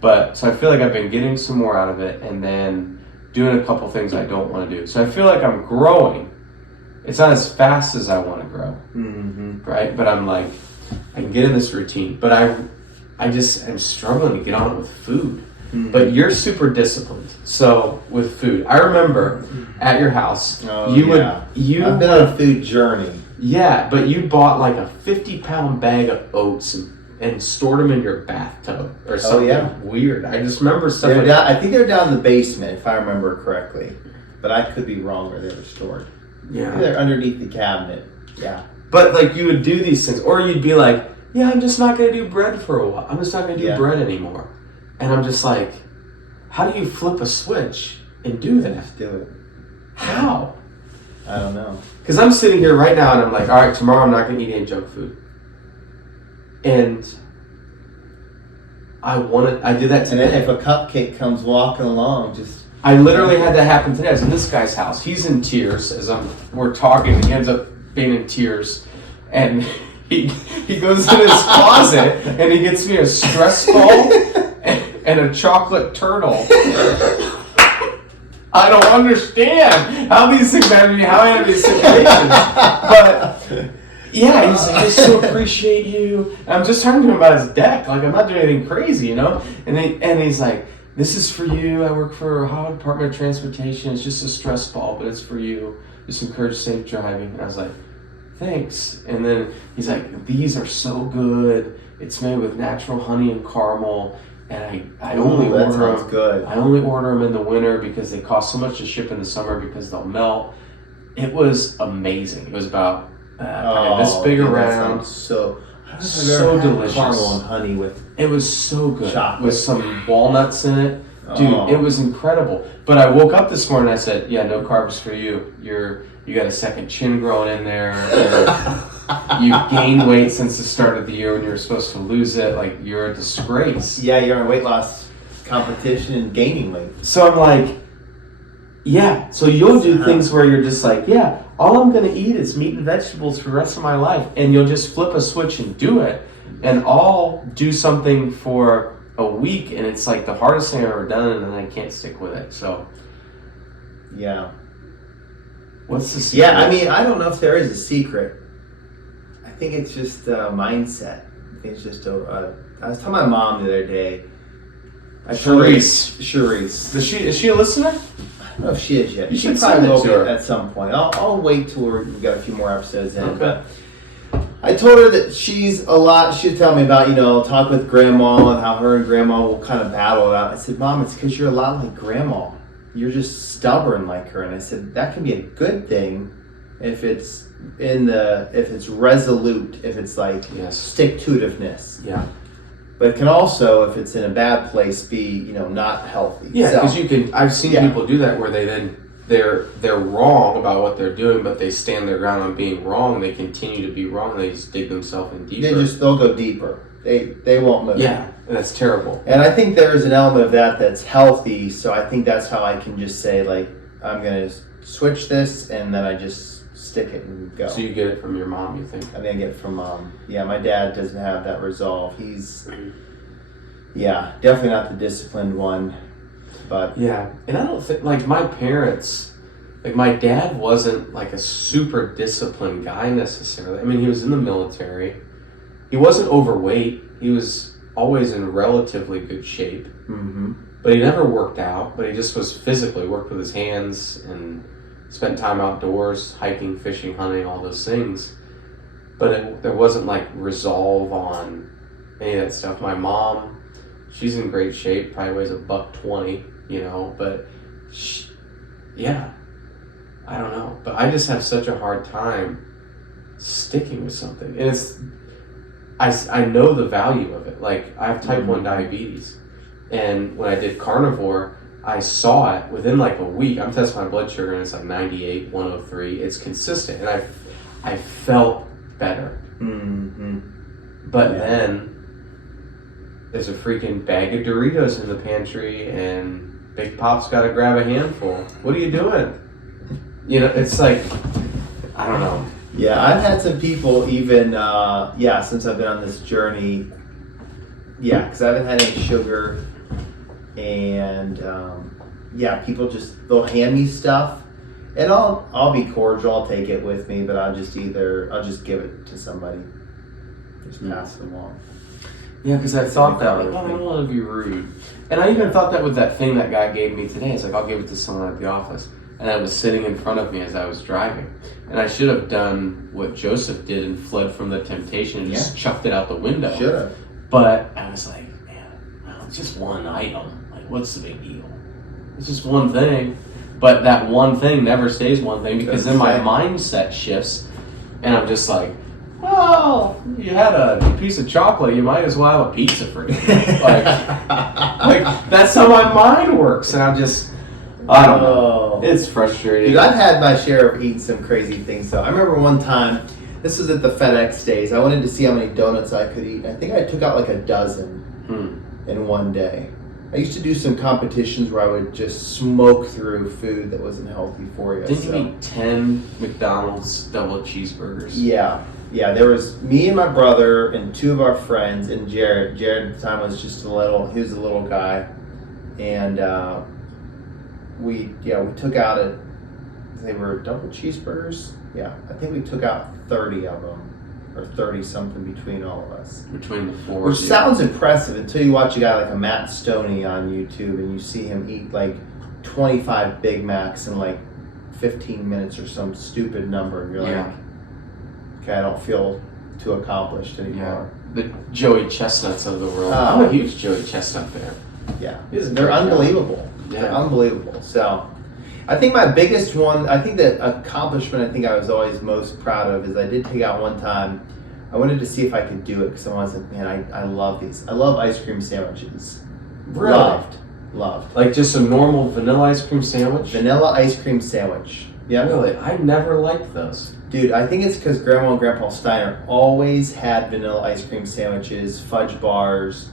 But so I feel like I've been getting some more out of it and then doing a couple things I don't want to do. So I feel like I'm growing. It's not as fast as I want to grow, right? But I'm like, I can get in this routine. But I just am struggling to get on it with food. But you're super disciplined. So with food, I remember at your house, Oh, you yeah. I've been on a food journey. yeah, but you bought like a 50-pound bag of oats and stored them in your bathtub or something weird. I just remember stuff like I think they're down in the basement, if I remember correctly. But I could be wrong where they were stored. yeah. They're underneath the cabinet. Yeah. But like you would do these things, or you'd be like, yeah, I'm just not gonna do bread for a while. I'm just not gonna do bread anymore. And I'm just like, how do you flip a switch and do that? Just do it. How? I don't know. Because I'm sitting here right now and I'm like, all right, tomorrow I'm not gonna eat any junk food. And I did that And then today. if a cupcake comes walking along, just I literally had that happen today. I was in this guy's house. He's in tears as we're talking. He ends up being in tears. And he goes in his closet and he gets me a stress ball and a chocolate turtle. I don't understand how these things happen to me, how I have these situations. But yeah, he's like, I so appreciate you. And I'm just talking to him about his deck. Like, I'm not doing anything crazy, you know? And he's like, this is for you. I work for Ohio Department of Transportation. It's just a stress ball, but it's for you. Just encourage safe driving. And I was like, thanks. And then he's like, these are so good. It's made with natural honey and caramel. And I only that order sounds them. good. I only order them in the winter because they cost so much to ship in the summer because they'll melt. It was amazing. It was about this big dude, that around. sounds so So delicious. Caramel and honey with It was so good Chocolate. with some walnuts in it. Dude, Oh. it was incredible. But I woke up this morning and I said, yeah, no carbs for you. You got a second chin growing in there. You've gained weight since the start of the year when you were supposed to lose it. Like, you're a disgrace. Yeah, you're in a weight loss competition and gaining weight. So I'm like, yeah. So you'll do things where you're just like, yeah, all I'm going to eat is meat and vegetables for the rest of my life. And you'll just flip a switch and do it. And I'll do something for a week and it's like the hardest thing I've ever done and then I can't stick with it. So Yeah. what's the secret? Yeah, I mean, I don't know if there is a secret. I think it's just a mindset. I think it's just I was telling my mom the other day. Charisse. Is she a listener? I don't know if she is yet. You She should probably send it will to be her. at some point. I'll wait till we've got a few more episodes in. Okay. But I told her that she's telling me about, talk with grandma and how her and grandma will kind of battle it out. I said, Mom, it's because you're a lot like grandma. You're just stubborn like her. And I said, that can be a good thing if it's resolute, if it's like Yes. stick-to-itiveness. Yeah. But it can also, if it's in a bad place, be, not healthy. Yeah, So- because I've seen Yeah. people do that where they're wrong about what they're doing, but they stand their ground on being wrong. They continue to be wrong. They just dig themselves in deeper. they'll go deeper. They won't move. Yeah, and that's terrible. And I think there's an element of that that's healthy. So I think that's how I can just say, like, I'm going to switch this, and then I just stick it and go. So you get it from your mom, you think? I think I get it from mom. Yeah, my dad doesn't have that resolve. He's, definitely not the disciplined one. But Yeah, and I don't think, like, my parents, like my dad wasn't like a super disciplined guy necessarily. I mean, he was in the military. He wasn't overweight. He was always in relatively good shape. Mm-hmm. But he never worked out. But he just was physically worked with his hands and spent time outdoors, hiking, fishing, hunting, all those things. But there wasn't like resolve on any of that stuff. My mom, she's in great shape. Probably weighs $120, you know. But yeah, I don't know. But I just have such a hard time sticking with something, and I know the value of it. Like, I have type 1 diabetes, and when I did carnivore, I saw it within like a week. I'm testing my blood sugar and it's like 98, 103. It's consistent, and I felt better. Mm-hmm. But then there's a freaking bag of Doritos in the pantry, and Big Pop's got to grab a handful. What are you doing? You know, it's like, I don't know. Yeah, I've had some people even, since I've been on this journey, because I haven't had any sugar, and, people they'll hand me stuff, and I'll be cordial, I'll take it with me, but I'll just give it to somebody, just pass it along. Yeah, because I thought that, like, I don't want to be rude. And I even thought that with that thing that guy gave me today. It's like, I'll give it to someone at the office. And I was sitting in front of me as I was driving. And I should have done what Joseph did and fled from the temptation and just chucked it out the window. Should have. But I was like, man, no, it's just one item. Like, what's the big deal? It's just one thing. But that one thing never stays one thing, because then my mindset shifts. And I'm just like, well, you had a piece of chocolate, you might as well have a pizza for you. like that's how my mind works. And I don't know. It's frustrating. Dude, I've had my share of eating some crazy things. So I remember one time, this was at the FedEx days, I wanted to see how many donuts I could eat. I think I took out like a dozen in one day. I used to do some competitions where I would just smoke through food that wasn't healthy for you. Didn't you eat 10 McDonald's double cheeseburgers? Yeah. There was me and my brother and two of our friends and Jared. Jared at the time was he was a little guy. And we took out they were double cheeseburgers. Yeah, I think we took out 30 of them, or 30 something between all of us. Between the four. Which sounds impressive until you watch a guy like a Matt Stoney on YouTube and you see him eat like 25 Big Macs in like 15 minutes or some stupid number, and you're like, okay, I don't feel too accomplished anymore. Yeah. The Joey Chestnuts of the world. I'm a huge Joey Chestnut fan. Yeah, they're unbelievable. Yeah. They're unbelievable. So, I think my biggest one, I think the accomplishment I think I was always most proud of is I did take out one time. I wanted to see if I could do it because I was like, man, I love these. I love ice cream sandwiches. Really? Loved. Like just a normal vanilla ice cream sandwich? Vanilla ice cream sandwich. Yeah. Really? I never liked those. Dude, I think it's because Grandma and Grandpa Steiner always had vanilla ice cream sandwiches, fudge bars.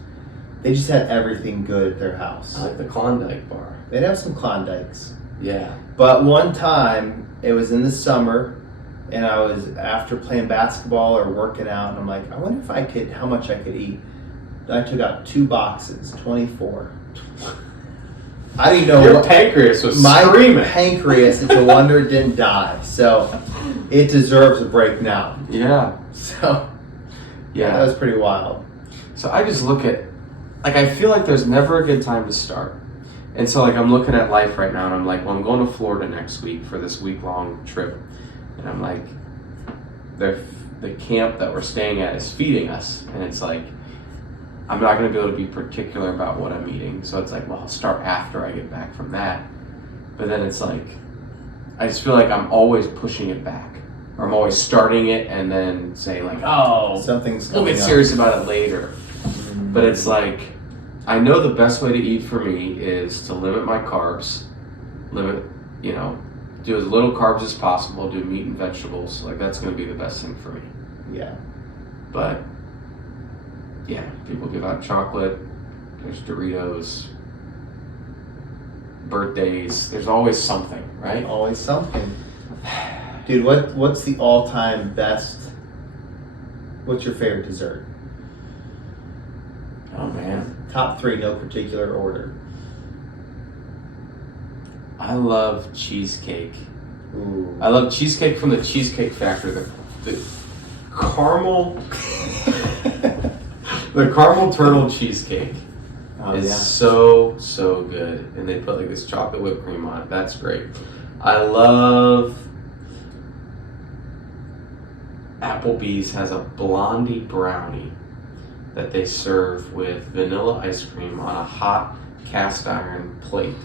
They just had everything good at their house. I like the Klondike bar. They'd have some Klondikes. Yeah. But one time, it was in the summer, and I was after playing basketball or working out, and I'm like, I wonder how much I could eat. I took out 2 boxes, 24. I didn't know Your pancreas was screaming. My pancreas, it's a wonder it didn't die. So it deserves a break now. Yeah. So yeah, that was pretty wild. So I just look at, like, I feel like there's never a good time to start. And so, like, I'm looking at life right now, and I'm like, well, I'm going to Florida next week for this week-long trip. And I'm like, the camp that we're staying at is feeding us. And it's like, I'm not going to be able to be particular about what I'm eating. So it's like, well, I'll start after I get back from that. But then it's like, I just feel like I'm always pushing it back. Or I'm always starting it and then saying, like, oh, something's we'll get serious about it later. But it's like, I know the best way to eat for me is to limit my carbs, do as little carbs as possible, do meat and vegetables. Like, that's going to be the best thing for me. Yeah. But, yeah, people give out chocolate, there's Doritos, birthdays, there's always something, right? Always something. Dude, what's the all-time best, what's your favorite dessert? Oh, man. Top 3, no particular order. I love cheesecake Ooh. I love cheesecake from the Cheesecake Factory. The caramel, the caramel turtle cheesecake Oh, is yeah. so good, and they put like this chocolate whipped cream on it. That's great. I love Applebee's has a blondie brownie that they serve with vanilla ice cream on a hot cast iron plate,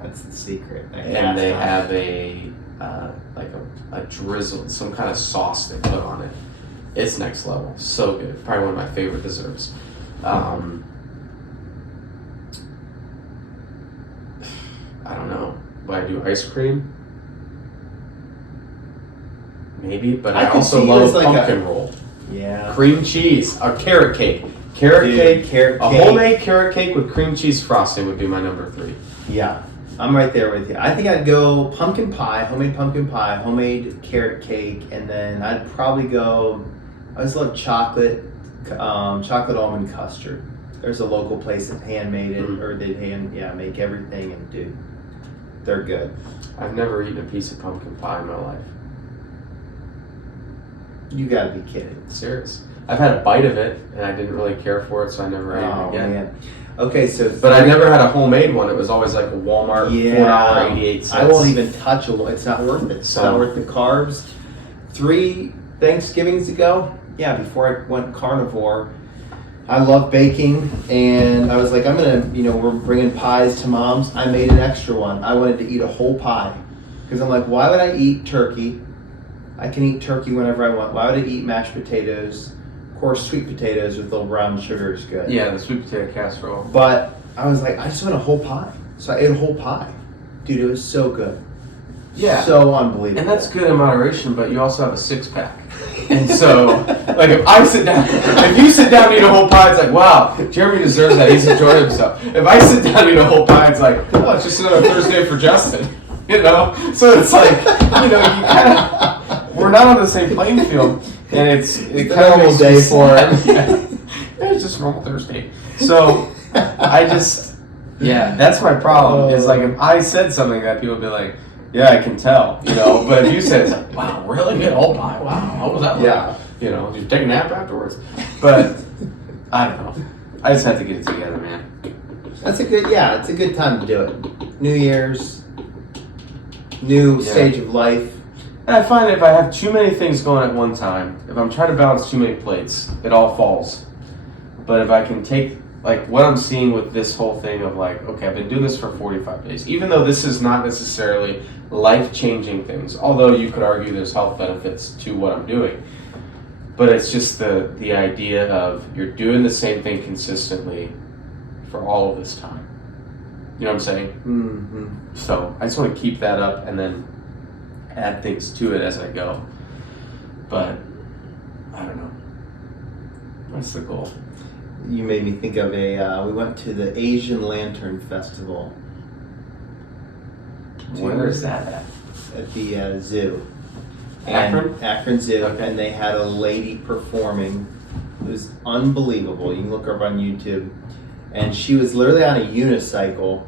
That's the secret. and they have a like a drizzle, some kind of sauce they put on it. It's next level. So good. Probably one of my favorite desserts. I don't know. Would I do ice cream? Maybe, but I I could also see it love as like pumpkin roll. Yeah. Cream cheese, a carrot cake. Dude, Carrot carrot a cake. homemade carrot cake with cream cheese frosting would be my number 3. Yeah. I'm right there with you. I think I'd go pumpkin pie, homemade carrot cake, and then I'd probably go. I just love chocolate almond custard. There's a local place that handmade it, or they make everything, and dude, they're good. I've never eaten a piece of pumpkin pie in my life. You gotta be kidding. Serious. I've had a bite of it, and I didn't really care for it, so I never ate it again. Man. Okay, so But I never had a homemade one. It was always like a Walmart $4.88. I won't even touch a. It's not worth it. It's not worth the carbs. 3 Thanksgivings ago, before I went carnivore, I love baking, and I was like, I'm gonna, we're bringing pies to mom's. I made an extra one. I wanted to eat a whole pie because I'm like, why would I eat turkey? I can eat turkey whenever I want. Why would I eat mashed potatoes? Of course, sweet potatoes with little brown sugar is good. Yeah, the sweet potato casserole. But I was like, I just want a whole pie. So I ate a whole pie. Dude, it was so good. Yeah. So unbelievable. And that's good in moderation, but you also have a 6-pack. And so, like, if you sit down and eat a whole pie, it's like, wow, Jeremy deserves that. He's enjoying himself. If I sit down and eat a whole pie, it's like, oh, it's just another Thursday for Justin. So it's like, you kind of, we're not on the same playing field, and it kind of normal day for it. Yeah, it's just normal Thursday. So that's my problem. Is like if I said something that people would be like, yeah, I can tell, But if you said, it's like, wow, really? You had a whole pie? Wow, how was that? Yeah. Did you take a nap afterwards? But I don't know. I just had to get it together, man. That's it's a good time to do it. New Year's, new stage of life. And I find that if I have too many things going at one time, if I'm trying to balance too many plates, it all falls. But if I can take, like, what I'm seeing with this whole thing of, like, okay, I've been doing this for 45 days, even though this is not necessarily life-changing things, although you could argue there's health benefits to what I'm doing. But it's just the idea of you're doing the same thing consistently for all of this time. You know what I'm saying? Mm-hmm. So I just want to keep that up and then add things to it as I go. But I don't know. That's the goal. You made me think of we went to the Asian Lantern Festival. Where is that at? At the zoo. Akron? Akron Zoo. Okay. And they had a lady performing. It was unbelievable. You can look her up on YouTube. And she was literally on a unicycle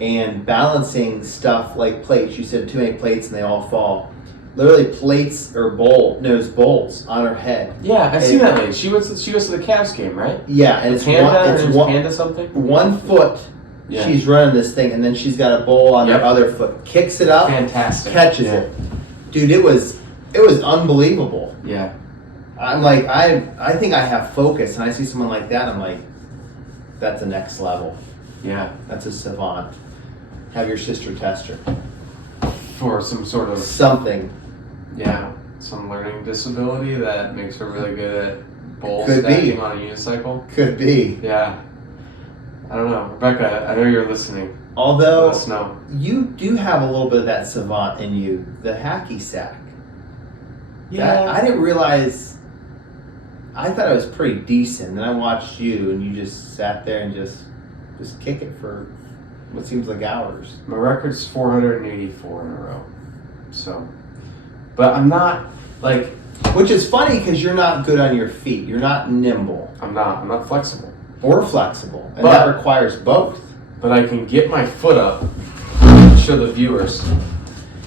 and balancing stuff like plates. She said too many plates and they all fall. Literally plates or bowls on her head. Yeah, I've seen that lady. She goes to the Cavs game, right? Yeah, and it's Panda something? 1 foot. Yeah. She's running this thing, and then she's got a bowl on her other foot. Kicks it up, Fantastic. catches it. Dude, it was unbelievable. Yeah. I'm like, I think I have focus, and I see someone like that, I'm like, that's the next level. Yeah. That's a savant. Have your sister test her. For some sort of Something. some learning disability that makes her really good at bowl Could be. stacking on a unicycle. Could be. Yeah. I don't know. Rebecca, I know you're listening. Although, Let us know. you do have a little bit of that savant in you, the hacky sack. That, I didn't realize. I thought it was pretty decent. Then I watched you, and you just sat there and just kick it for what seems like hours. My record's 484 in a row. So, but I'm not like. Which is funny because you're not good on your feet. You're not nimble I'm not flexible. or flexible, and But- that requires both. But I can get my foot up and show the viewers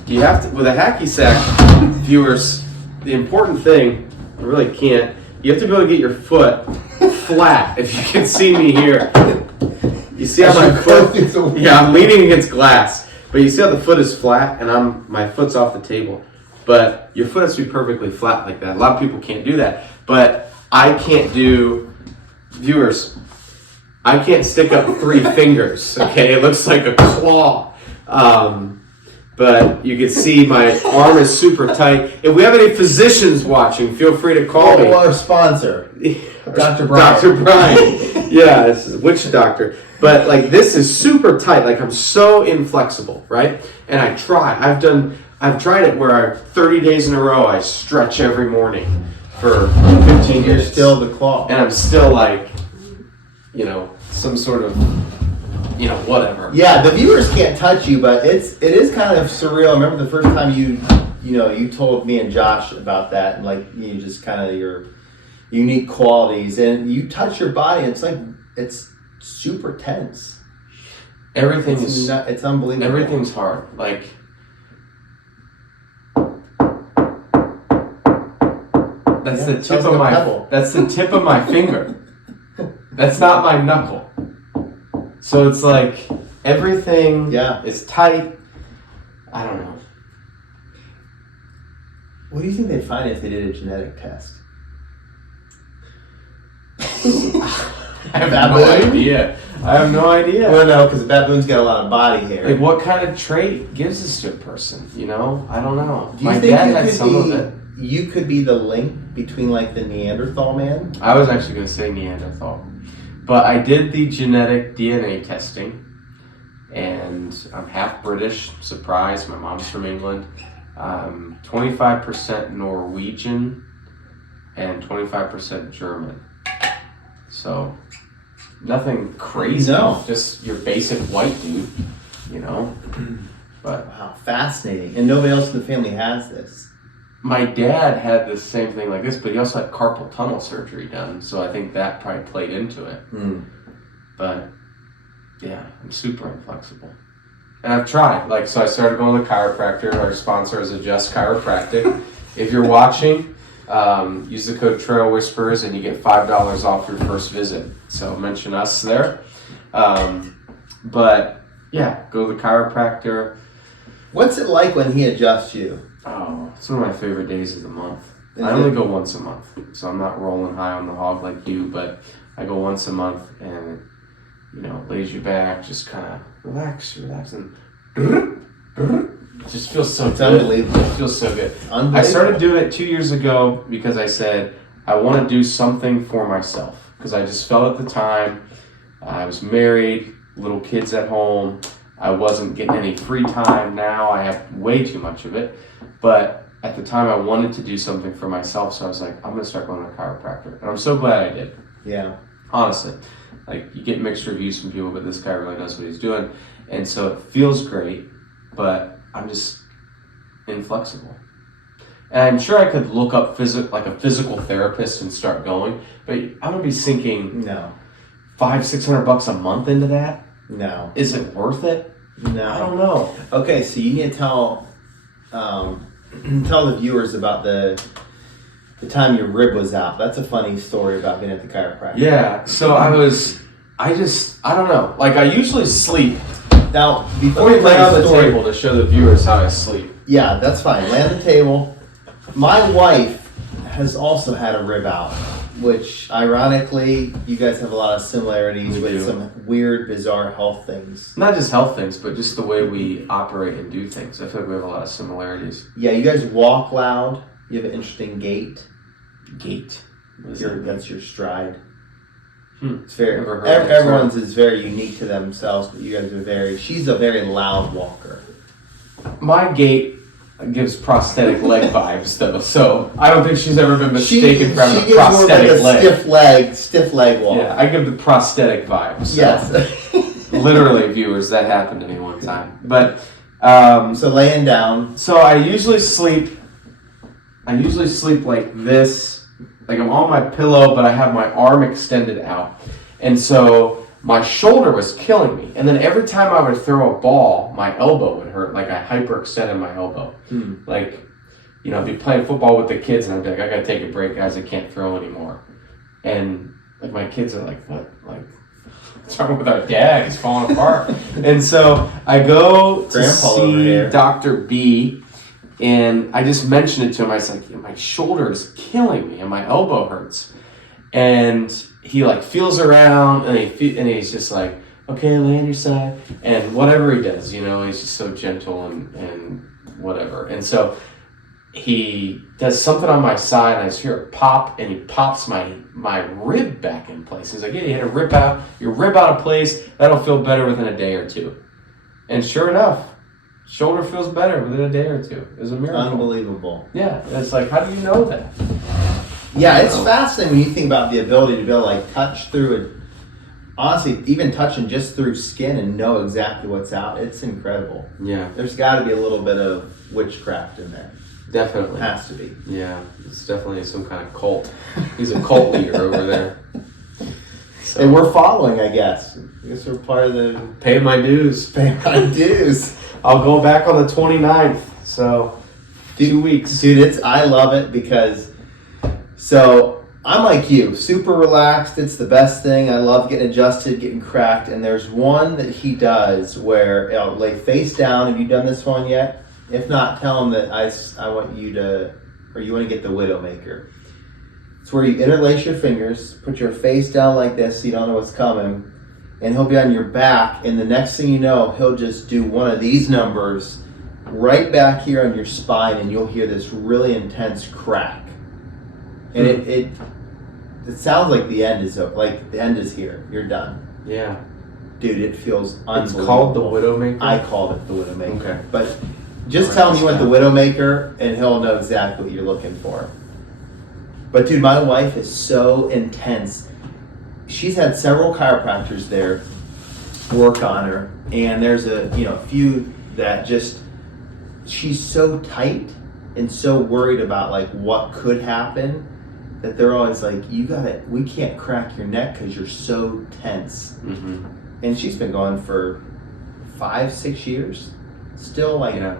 you have to, with a hacky sack, viewers, the important thing, I really can't, you have to be able to get your foot flat. If you can see me here. You see how my foot, yeah, I'm leaning against glass, but you see how the foot is flat and my foot's off the table. But your foot has to be perfectly flat like that. A lot of people can't do that, but I can't do, viewers, I can't stick up 3 fingers, okay? It looks like a claw. But you can see my arm is super tight. If we have any physicians watching, feel free to call me. Our sponsor, Dr. Brian. Dr. Brian. Yeah, this is witch doctor. But like this is super tight. Like I'm so inflexible, right? And I try. I've tried it where 30 days in a row I stretch every morning for 15 years. You're still the claw. And I'm still like, some sort of, whatever. Yeah, the viewers can't touch you, but it is kind of surreal. I remember the first time you told me and Josh about that, and like just kind of your unique qualities, and you touch your body, and it's super tense. It's unbelievable. Everything's hard. Like that's the tip of my finger. That's not my knuckle. So it's like everything is tight. I don't know. What do you think they'd find if they did a genetic test? I have no idea. Well, no, because baboons got a lot of body hair. Like, what kind of trait gives this to a person? I don't know. Do you My think dad you had could some of it. You could be the link between like the Neanderthal man. I was actually going to say Neanderthal. But I did the genetic DNA testing, and I'm half British. Surprise, my mom's from England. 25% Norwegian and 25% German. So nothing crazy. No. Just your basic white dude, But Wow, fascinating. And nobody else in the family has this. my dad had the same thing like this, but he also had carpal tunnel surgery done, so I think that probably played into it. But yeah, I'm super inflexible. And I've tried. So I started going to the chiropractor. Our sponsor is Adjust Chiropractic. If you're watching, use the code Trail Whisperers and you get $5 off your first visit. So mention us there. But yeah, go to the chiropractor. What's it like when he adjusts you? Oh, it's one of my favorite days of the month. Is I only it? go once a month, so I'm not rolling high on the hog like you, but I go once a month and, lays you back, just kind of relax, and it just feels so It's good. unbelievable. It feels so good. Unbelievable. I started doing it 2 years ago because I said, I want to do something for myself, because I just felt at the time, I was married, little kids at home, I wasn't getting any free time. Now I have way too much of it. But at the time I wanted to do something for myself, so I was like, I'm going to start going to a chiropractor. And I'm so glad I did. Yeah. Honestly. You get mixed reviews from people, but this guy really knows what he's doing. And so it feels great, but I'm just inflexible. And I'm sure I could look up a physical therapist and start going, but I'm going to be sinking No. $500-600 a month into that. No. Is it worth it? No. I don't know. Okay, so you need to tell the viewers about the time your rib was out. That's a funny story about being at the chiropractor. Yeah, so I don't know. I usually sleep. Now, Let before me you lay tell on the the story, table to show the viewers how I sleep. yeah, that's fine. Lay on the table. My wife has also had a rib out, which ironically, you guys have a lot of similarities We with do. some weird, bizarre health things. Not just health things, but just the way we operate and do things. I feel like we have a lot of similarities. Yeah, you guys walk loud. You have an interesting gait. Gait. What is that? That's your stride. Hmm. It's very. Never heard of it. Everyone's is very unique to themselves, but you guys are very. She's a very loud walker. My gait gives prosthetic leg vibes, though, so I don't think she's ever been mistaken for having a gives more of prosthetic like a leg. stiff leg walk. Yeah, I give the prosthetic vibes. So. Yes. Literally, viewers, that happened to me one time. But So laying down. so I usually sleep like this. Like I'm on my pillow, but I have my arm extended out. And so my shoulder was killing me. And then every time I would throw a ball, my elbow would hurt. Like I hyperextended my elbow. Like, you know, I'd be playing football with the kids and I'd be like, I gotta take a break, guys, I can't throw anymore. And like my kids are like, what? Like, what's wrong with our dad? He's falling apart. And so I go to Grandpa over see here. Dr. B, and I just mentioned it to him. I was like, my shoulder is killing me and my elbow hurts. And he like feels around and he's just like, okay, lay on your side. And whatever he does, you know, he's just so gentle and whatever. And so he does something on my side and I just hear it pop, and he pops my rib back in place. He's like, yeah, you had to rip out your rib out of place. That'll feel better within a day or two. And sure enough, shoulder feels better within a day or two. It was a miracle. Unbelievable. Yeah, it's like, how do you know that? Yeah, it's fascinating when you think about the ability to be able to like touch through it. Honestly, even touching just through skin and know exactly what's out, it's incredible. Yeah, There's got to be a little bit of witchcraft in there. definitely. Has to be. Yeah, it's definitely some kind of cult. He's a cult leader over there. So, And we're following, I guess. I guess we're part of the pay my dues. family dues. I'll go back on the 29th. So 2 weeks. Dude, I love it because, so I'm like you, super relaxed. It's the best thing. I love getting adjusted, getting cracked. And there's one that he does where I'll lay face down. Have you done this one yet? If not, tell him that I want you to, or you want to get the Widowmaker. It's where you interlace your fingers, put your face down like this so you don't know what's coming, and he'll be on your back, and the next thing you know, he'll just do one of these numbers right back here on your spine, and you'll hear this really intense crack. And it sounds like the end is here. You're done. Yeah. Dude, it feels unbelievable. It's called the Widowmaker? I called it the Widowmaker. Okay. But just tell him you want the Widowmaker, and he'll know exactly what you're looking for. But dude, my wife is so intense. She's had several chiropractors there work on her, and there's a few that just, she's so tight and so worried about like what could happen that they're always like, we can't crack your neck because you're so tense. Mm-hmm. And she's been going for 5-6 years, still like. Yeah.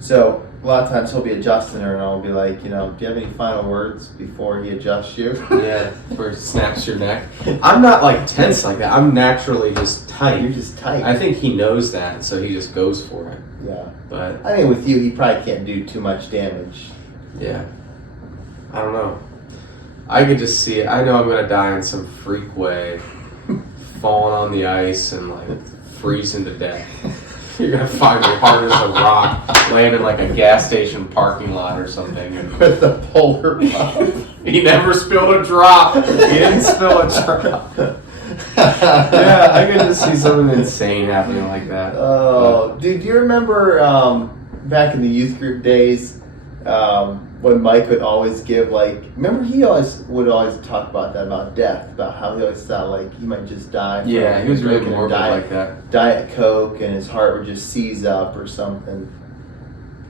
So a lot of times he'll be adjusting her, and I'll be like, do you have any final words before he adjusts you? Yeah, where it snaps your neck. I'm not like tense like that. I'm naturally just tight. You're just tight. I think he knows that, and so he just goes for it. Yeah. But I mean, with you, he probably can't do too much damage. yeah, I don't know. I could just see it. I know I'm gonna die in some freak way, falling on the ice and like freezing to death. You're gonna find me hard as a rock, laying in like a gas station parking lot or something. And With the polar pop. he never spilled a drop. He didn't spill a drop. Yeah, I could just see something insane happening like that. Oh, dude, do you remember back in the youth group days when Mike would always give remember he would always talk about that, about death, about how he always thought like he might just die. From Yeah, he was really drinking a morbid like that. Diet Coke, and his heart would just seize up or something.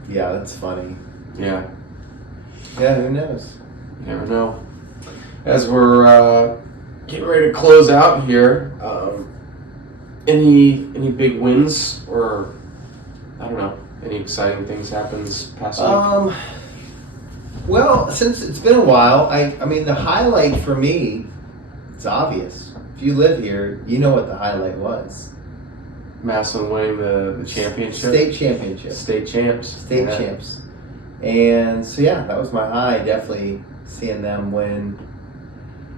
Yeah, that's funny. Yeah, Yeah, who knows? you never know. As we're getting ready to close out here, any big wins or I don't know, any exciting things happened this past week? Well, since it's been a while, I mean, the highlight for me, it's obvious. If you live here, you know what the highlight was. Massillon winning the championship? State championship. State champs. State Yeah. champs. And so, yeah, that was my high, definitely seeing them win.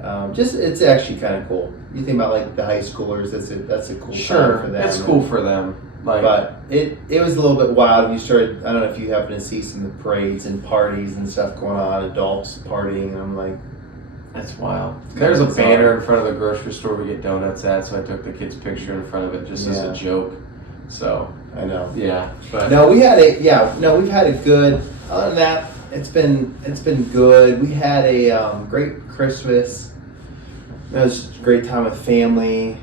It's actually kind of cool. You think about like the high schoolers, that's a cool Sure, time for them. it's cool for them. Like, But it was a little bit wild. And you started, I don't know if you happen to see some of the parades and parties and stuff going on, adults partying, and I'm like, that's wild. There's a bizarre. banner in front of the grocery store we get donuts at, so I took the kid's picture in front of it just as Yeah. a joke. So, I know. yeah. But No, we've had a good, other than that, it's been good. We had a great Christmas. It was a great time with family.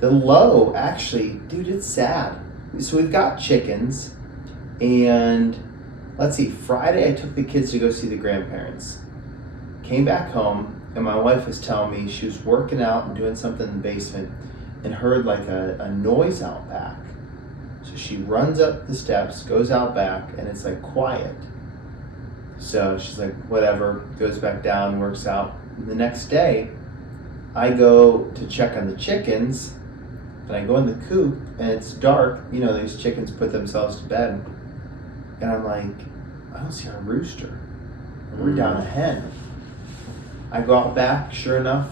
The low, actually, dude, it's sad. So we've got chickens, and let's see, Friday I took the kids to go see the grandparents. Came back home, and my wife was telling me she was working out and doing something in the basement and heard like a noise out back. So she runs up the steps, goes out back, and it's like quiet. So she's like, whatever, goes back down, works out. And the next day, I go to check on the chickens, and I go in the coop, and it's dark. You know, these chickens put themselves to bed. And I'm like, I don't see our rooster. And we're down a hen. I go out back, sure enough,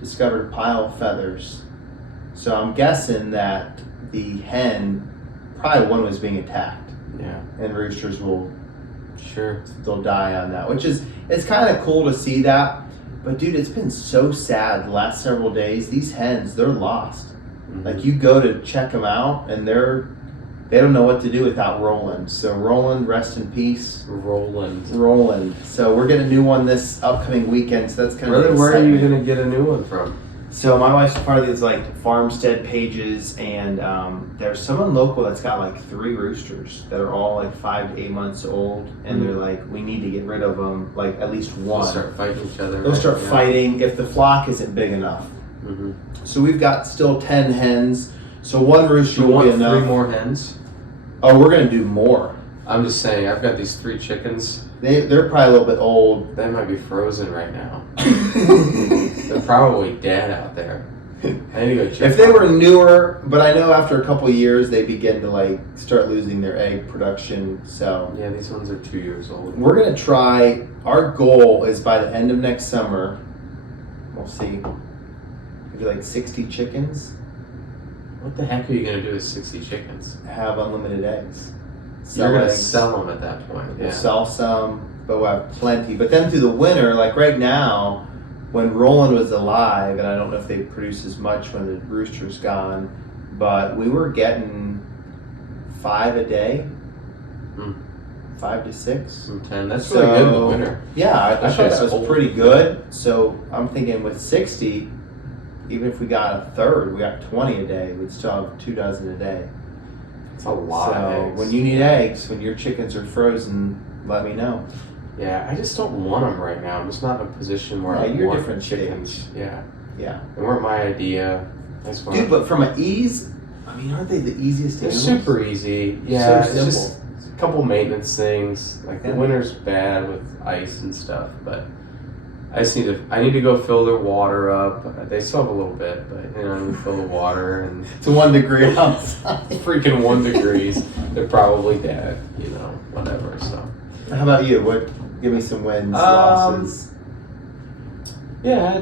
discovered a pile of feathers. So I'm guessing that the hen, probably one was being attacked. Yeah. And roosters will, Sure. they'll die on that, which is, it's kind of cool to see that. But dude, it's been so sad the last several days. These hens, they're lost. Mhm. Like you go to check them out and they don't know what to do without Roland. So Roland, rest in peace. Roland. So we're getting a new one this upcoming weekend. So that's kind of Really, where are you gonna get a new one from? So my wife's part of these like farmstead pages, and there's someone local that's got like 3 roosters that are all like 5 to 8 months old, and they're like, we need to get rid of them, like at least one. They'll start fighting each other. They'll right? start Yeah. fighting if the flock isn't big enough. Mm-hmm. So we've got still 10 hens. So one rooster You will want be enough. 3 more hens? Oh, we're gonna do more. I'm just saying, I've got these 3 chickens. They're probably a little bit old. They might be frozen right now. They're probably dead out there. I need to go check. If they on were them. newer, but I know after a couple of years they begin to like start losing their egg production. So Yeah, these ones are 2 years old. we're gonna try. Our goal is by the end of next summer. We'll see. Maybe like 60 chickens What the heck are you gonna do with 60 chickens? have unlimited eggs. You're gonna eggs. sell them at that point. We'll Yeah. sell some, but we'll have plenty. But then through the winter, like right now, when Roland was alive, and I don't know if they produce as much when the rooster's gone, but we were getting 5 a day, Hmm. 5 to 6. Some 10. That's really good in the winter. Yeah, I That thought shit's that was cold. pretty good. So I'm thinking with 60, even if we got a third, we got 20 a day, we'd still have 2 dozen a day. It's a lot of So eggs. when you need eggs, when your chickens are frozen, let me know. Yeah, I just don't want them right now. I'm just not in a position where Yeah, I you're want different chickens. Yeah, Yeah. they weren't my idea. I just want. Dude, but from an ease, I mean, aren't they the easiest They're animals? super easy. Yeah, So it's just a couple maintenance things. Like the Yeah. winter's bad with ice and stuff, but I need to go fill their water up. They still have a little bit, but you know, I need to fill the water and It's 1 degree outside. freaking 1 degrees. They're probably dead. You know, whatever. So. How about you? What? Give me some wins, losses. Yeah,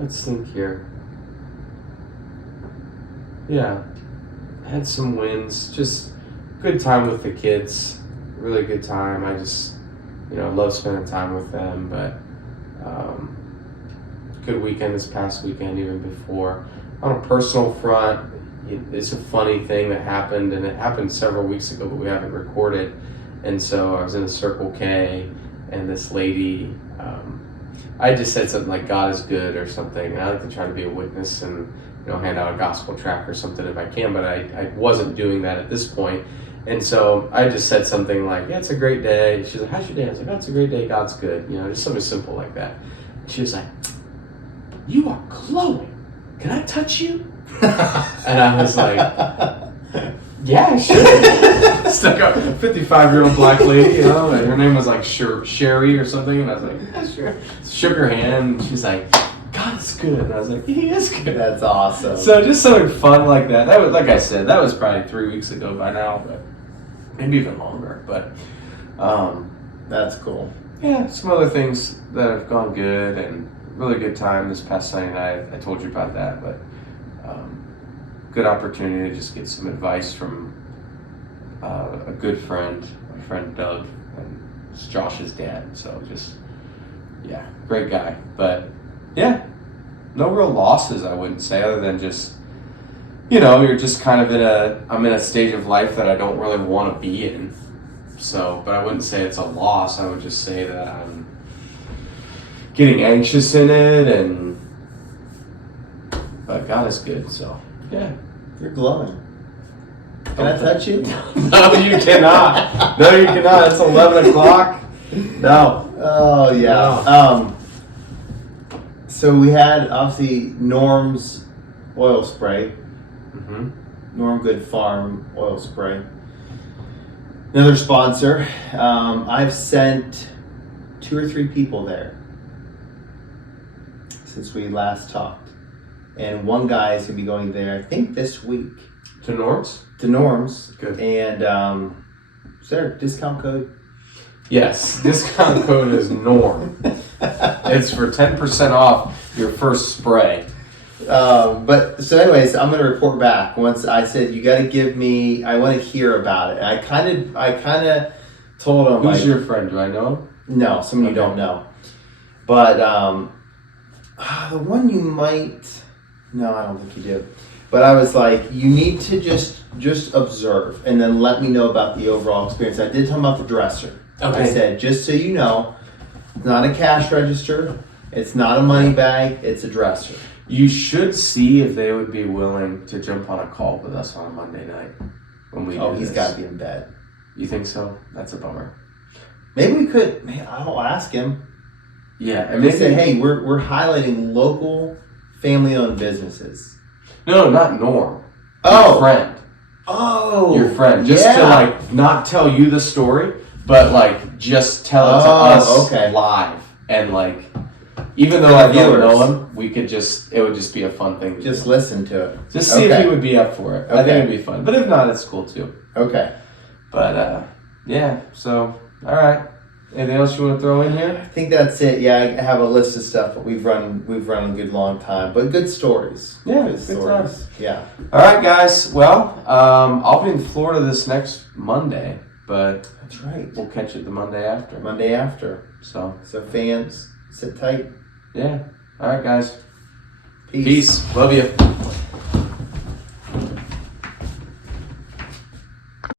let's think here. Yeah, I had some wins. Just good time with the kids. Really good time. I just, love spending time with them. But good weekend this past weekend, even before. On a personal front, it's a funny thing that happened, and it happened several weeks ago, but we haven't recorded. And so I was in a Circle K, and this lady, I just said something like "God is good" or something, and I like to try to be a witness and hand out a gospel tract or something if I can, but I wasn't doing that at this point. And so I just said something like, "Yeah, it's a great day." She's like, "How's your day?" I was like, "Oh, it's a great day. God's good." Just something simple like that. And she was like, "You are glowing. Can I touch you?" And I was like, "Yeah, sure." Stuck up 55-year-old black lady, and her name was like Sherry or something, and I was like, "Yeah, sure." Shook her hand, and she's like, "God is good," and I was like, "He is good." That's awesome. So just something fun like that. That was, like I said, that was probably 3 weeks ago by now, but maybe even longer. But That's cool. yeah, some other things that have gone good, and really good time this past Sunday night. I told you about that, but good opportunity to just get some advice from a good friend, my friend Doug, and it's Josh's dad. So just, yeah, great guy. But yeah, no real losses, I wouldn't say, other than just, you're just kind of I'm in a stage of life that I don't really want to be in. So, but I wouldn't say it's a loss. I would just say that I'm getting anxious in it, but God is good. So, yeah. You're glowing. Can I touch you? No, you cannot. No, you cannot. It's 11 o'clock. No. Oh yeah. No. So we had obviously Norm's oil spray, Mm-hmm. Norm Good Farm oil spray. Another sponsor. I've sent 2 or 3 people there since we last talked, and one guy is gonna be going there. I think this week To Norm's? to Norm's. Good. And is there a discount code? Yes. Discount code is NORM. It's for 10% off your first spray. But so anyways, I'm gonna report back. Once I said you got to give me, I want to hear about it. I kind of told him Who's like, your friend? Do I know him? no, someone you Okay. don't know. But the one you might, no, I don't think you do. But I was like, you need to just observe and then let me know about the overall experience. I did tell him about the dresser. Okay. I said, just so you know, it's not a cash register. It's not a money bag. It's a dresser. You should see if they would be willing to jump on a call with us on Monday night when we Oh, do he's this. got to be in bed. You think so? That's a bummer. Maybe we could. Man, I'll ask him. Yeah, and And maybe say, hey, we're highlighting local family-owned businesses. No, not Norm. Oh. Your friend. Oh, Your friend. Just to yeah. like not tell you the story, but like just tell it to Oh, us okay. live. And like even though For I the don't know viewers. him, it would just be a fun thing to Just do. listen to it. Just see if Okay. he would be up for it. I think Okay. it'd be fun. But if not, it's cool too. Okay. But yeah, so alright. Anything else you want to throw in here? I think that's it. Yeah, I have a list of stuff, but we've run a good long time. But good stories. Yeah, good good stories. times. Yeah. Alright guys, well, I'll be in Florida this next Monday, but That's right. we'll catch it the Monday after. Monday after. So So fans, sit tight. yeah. Alright guys. Peace. Peace. Love you.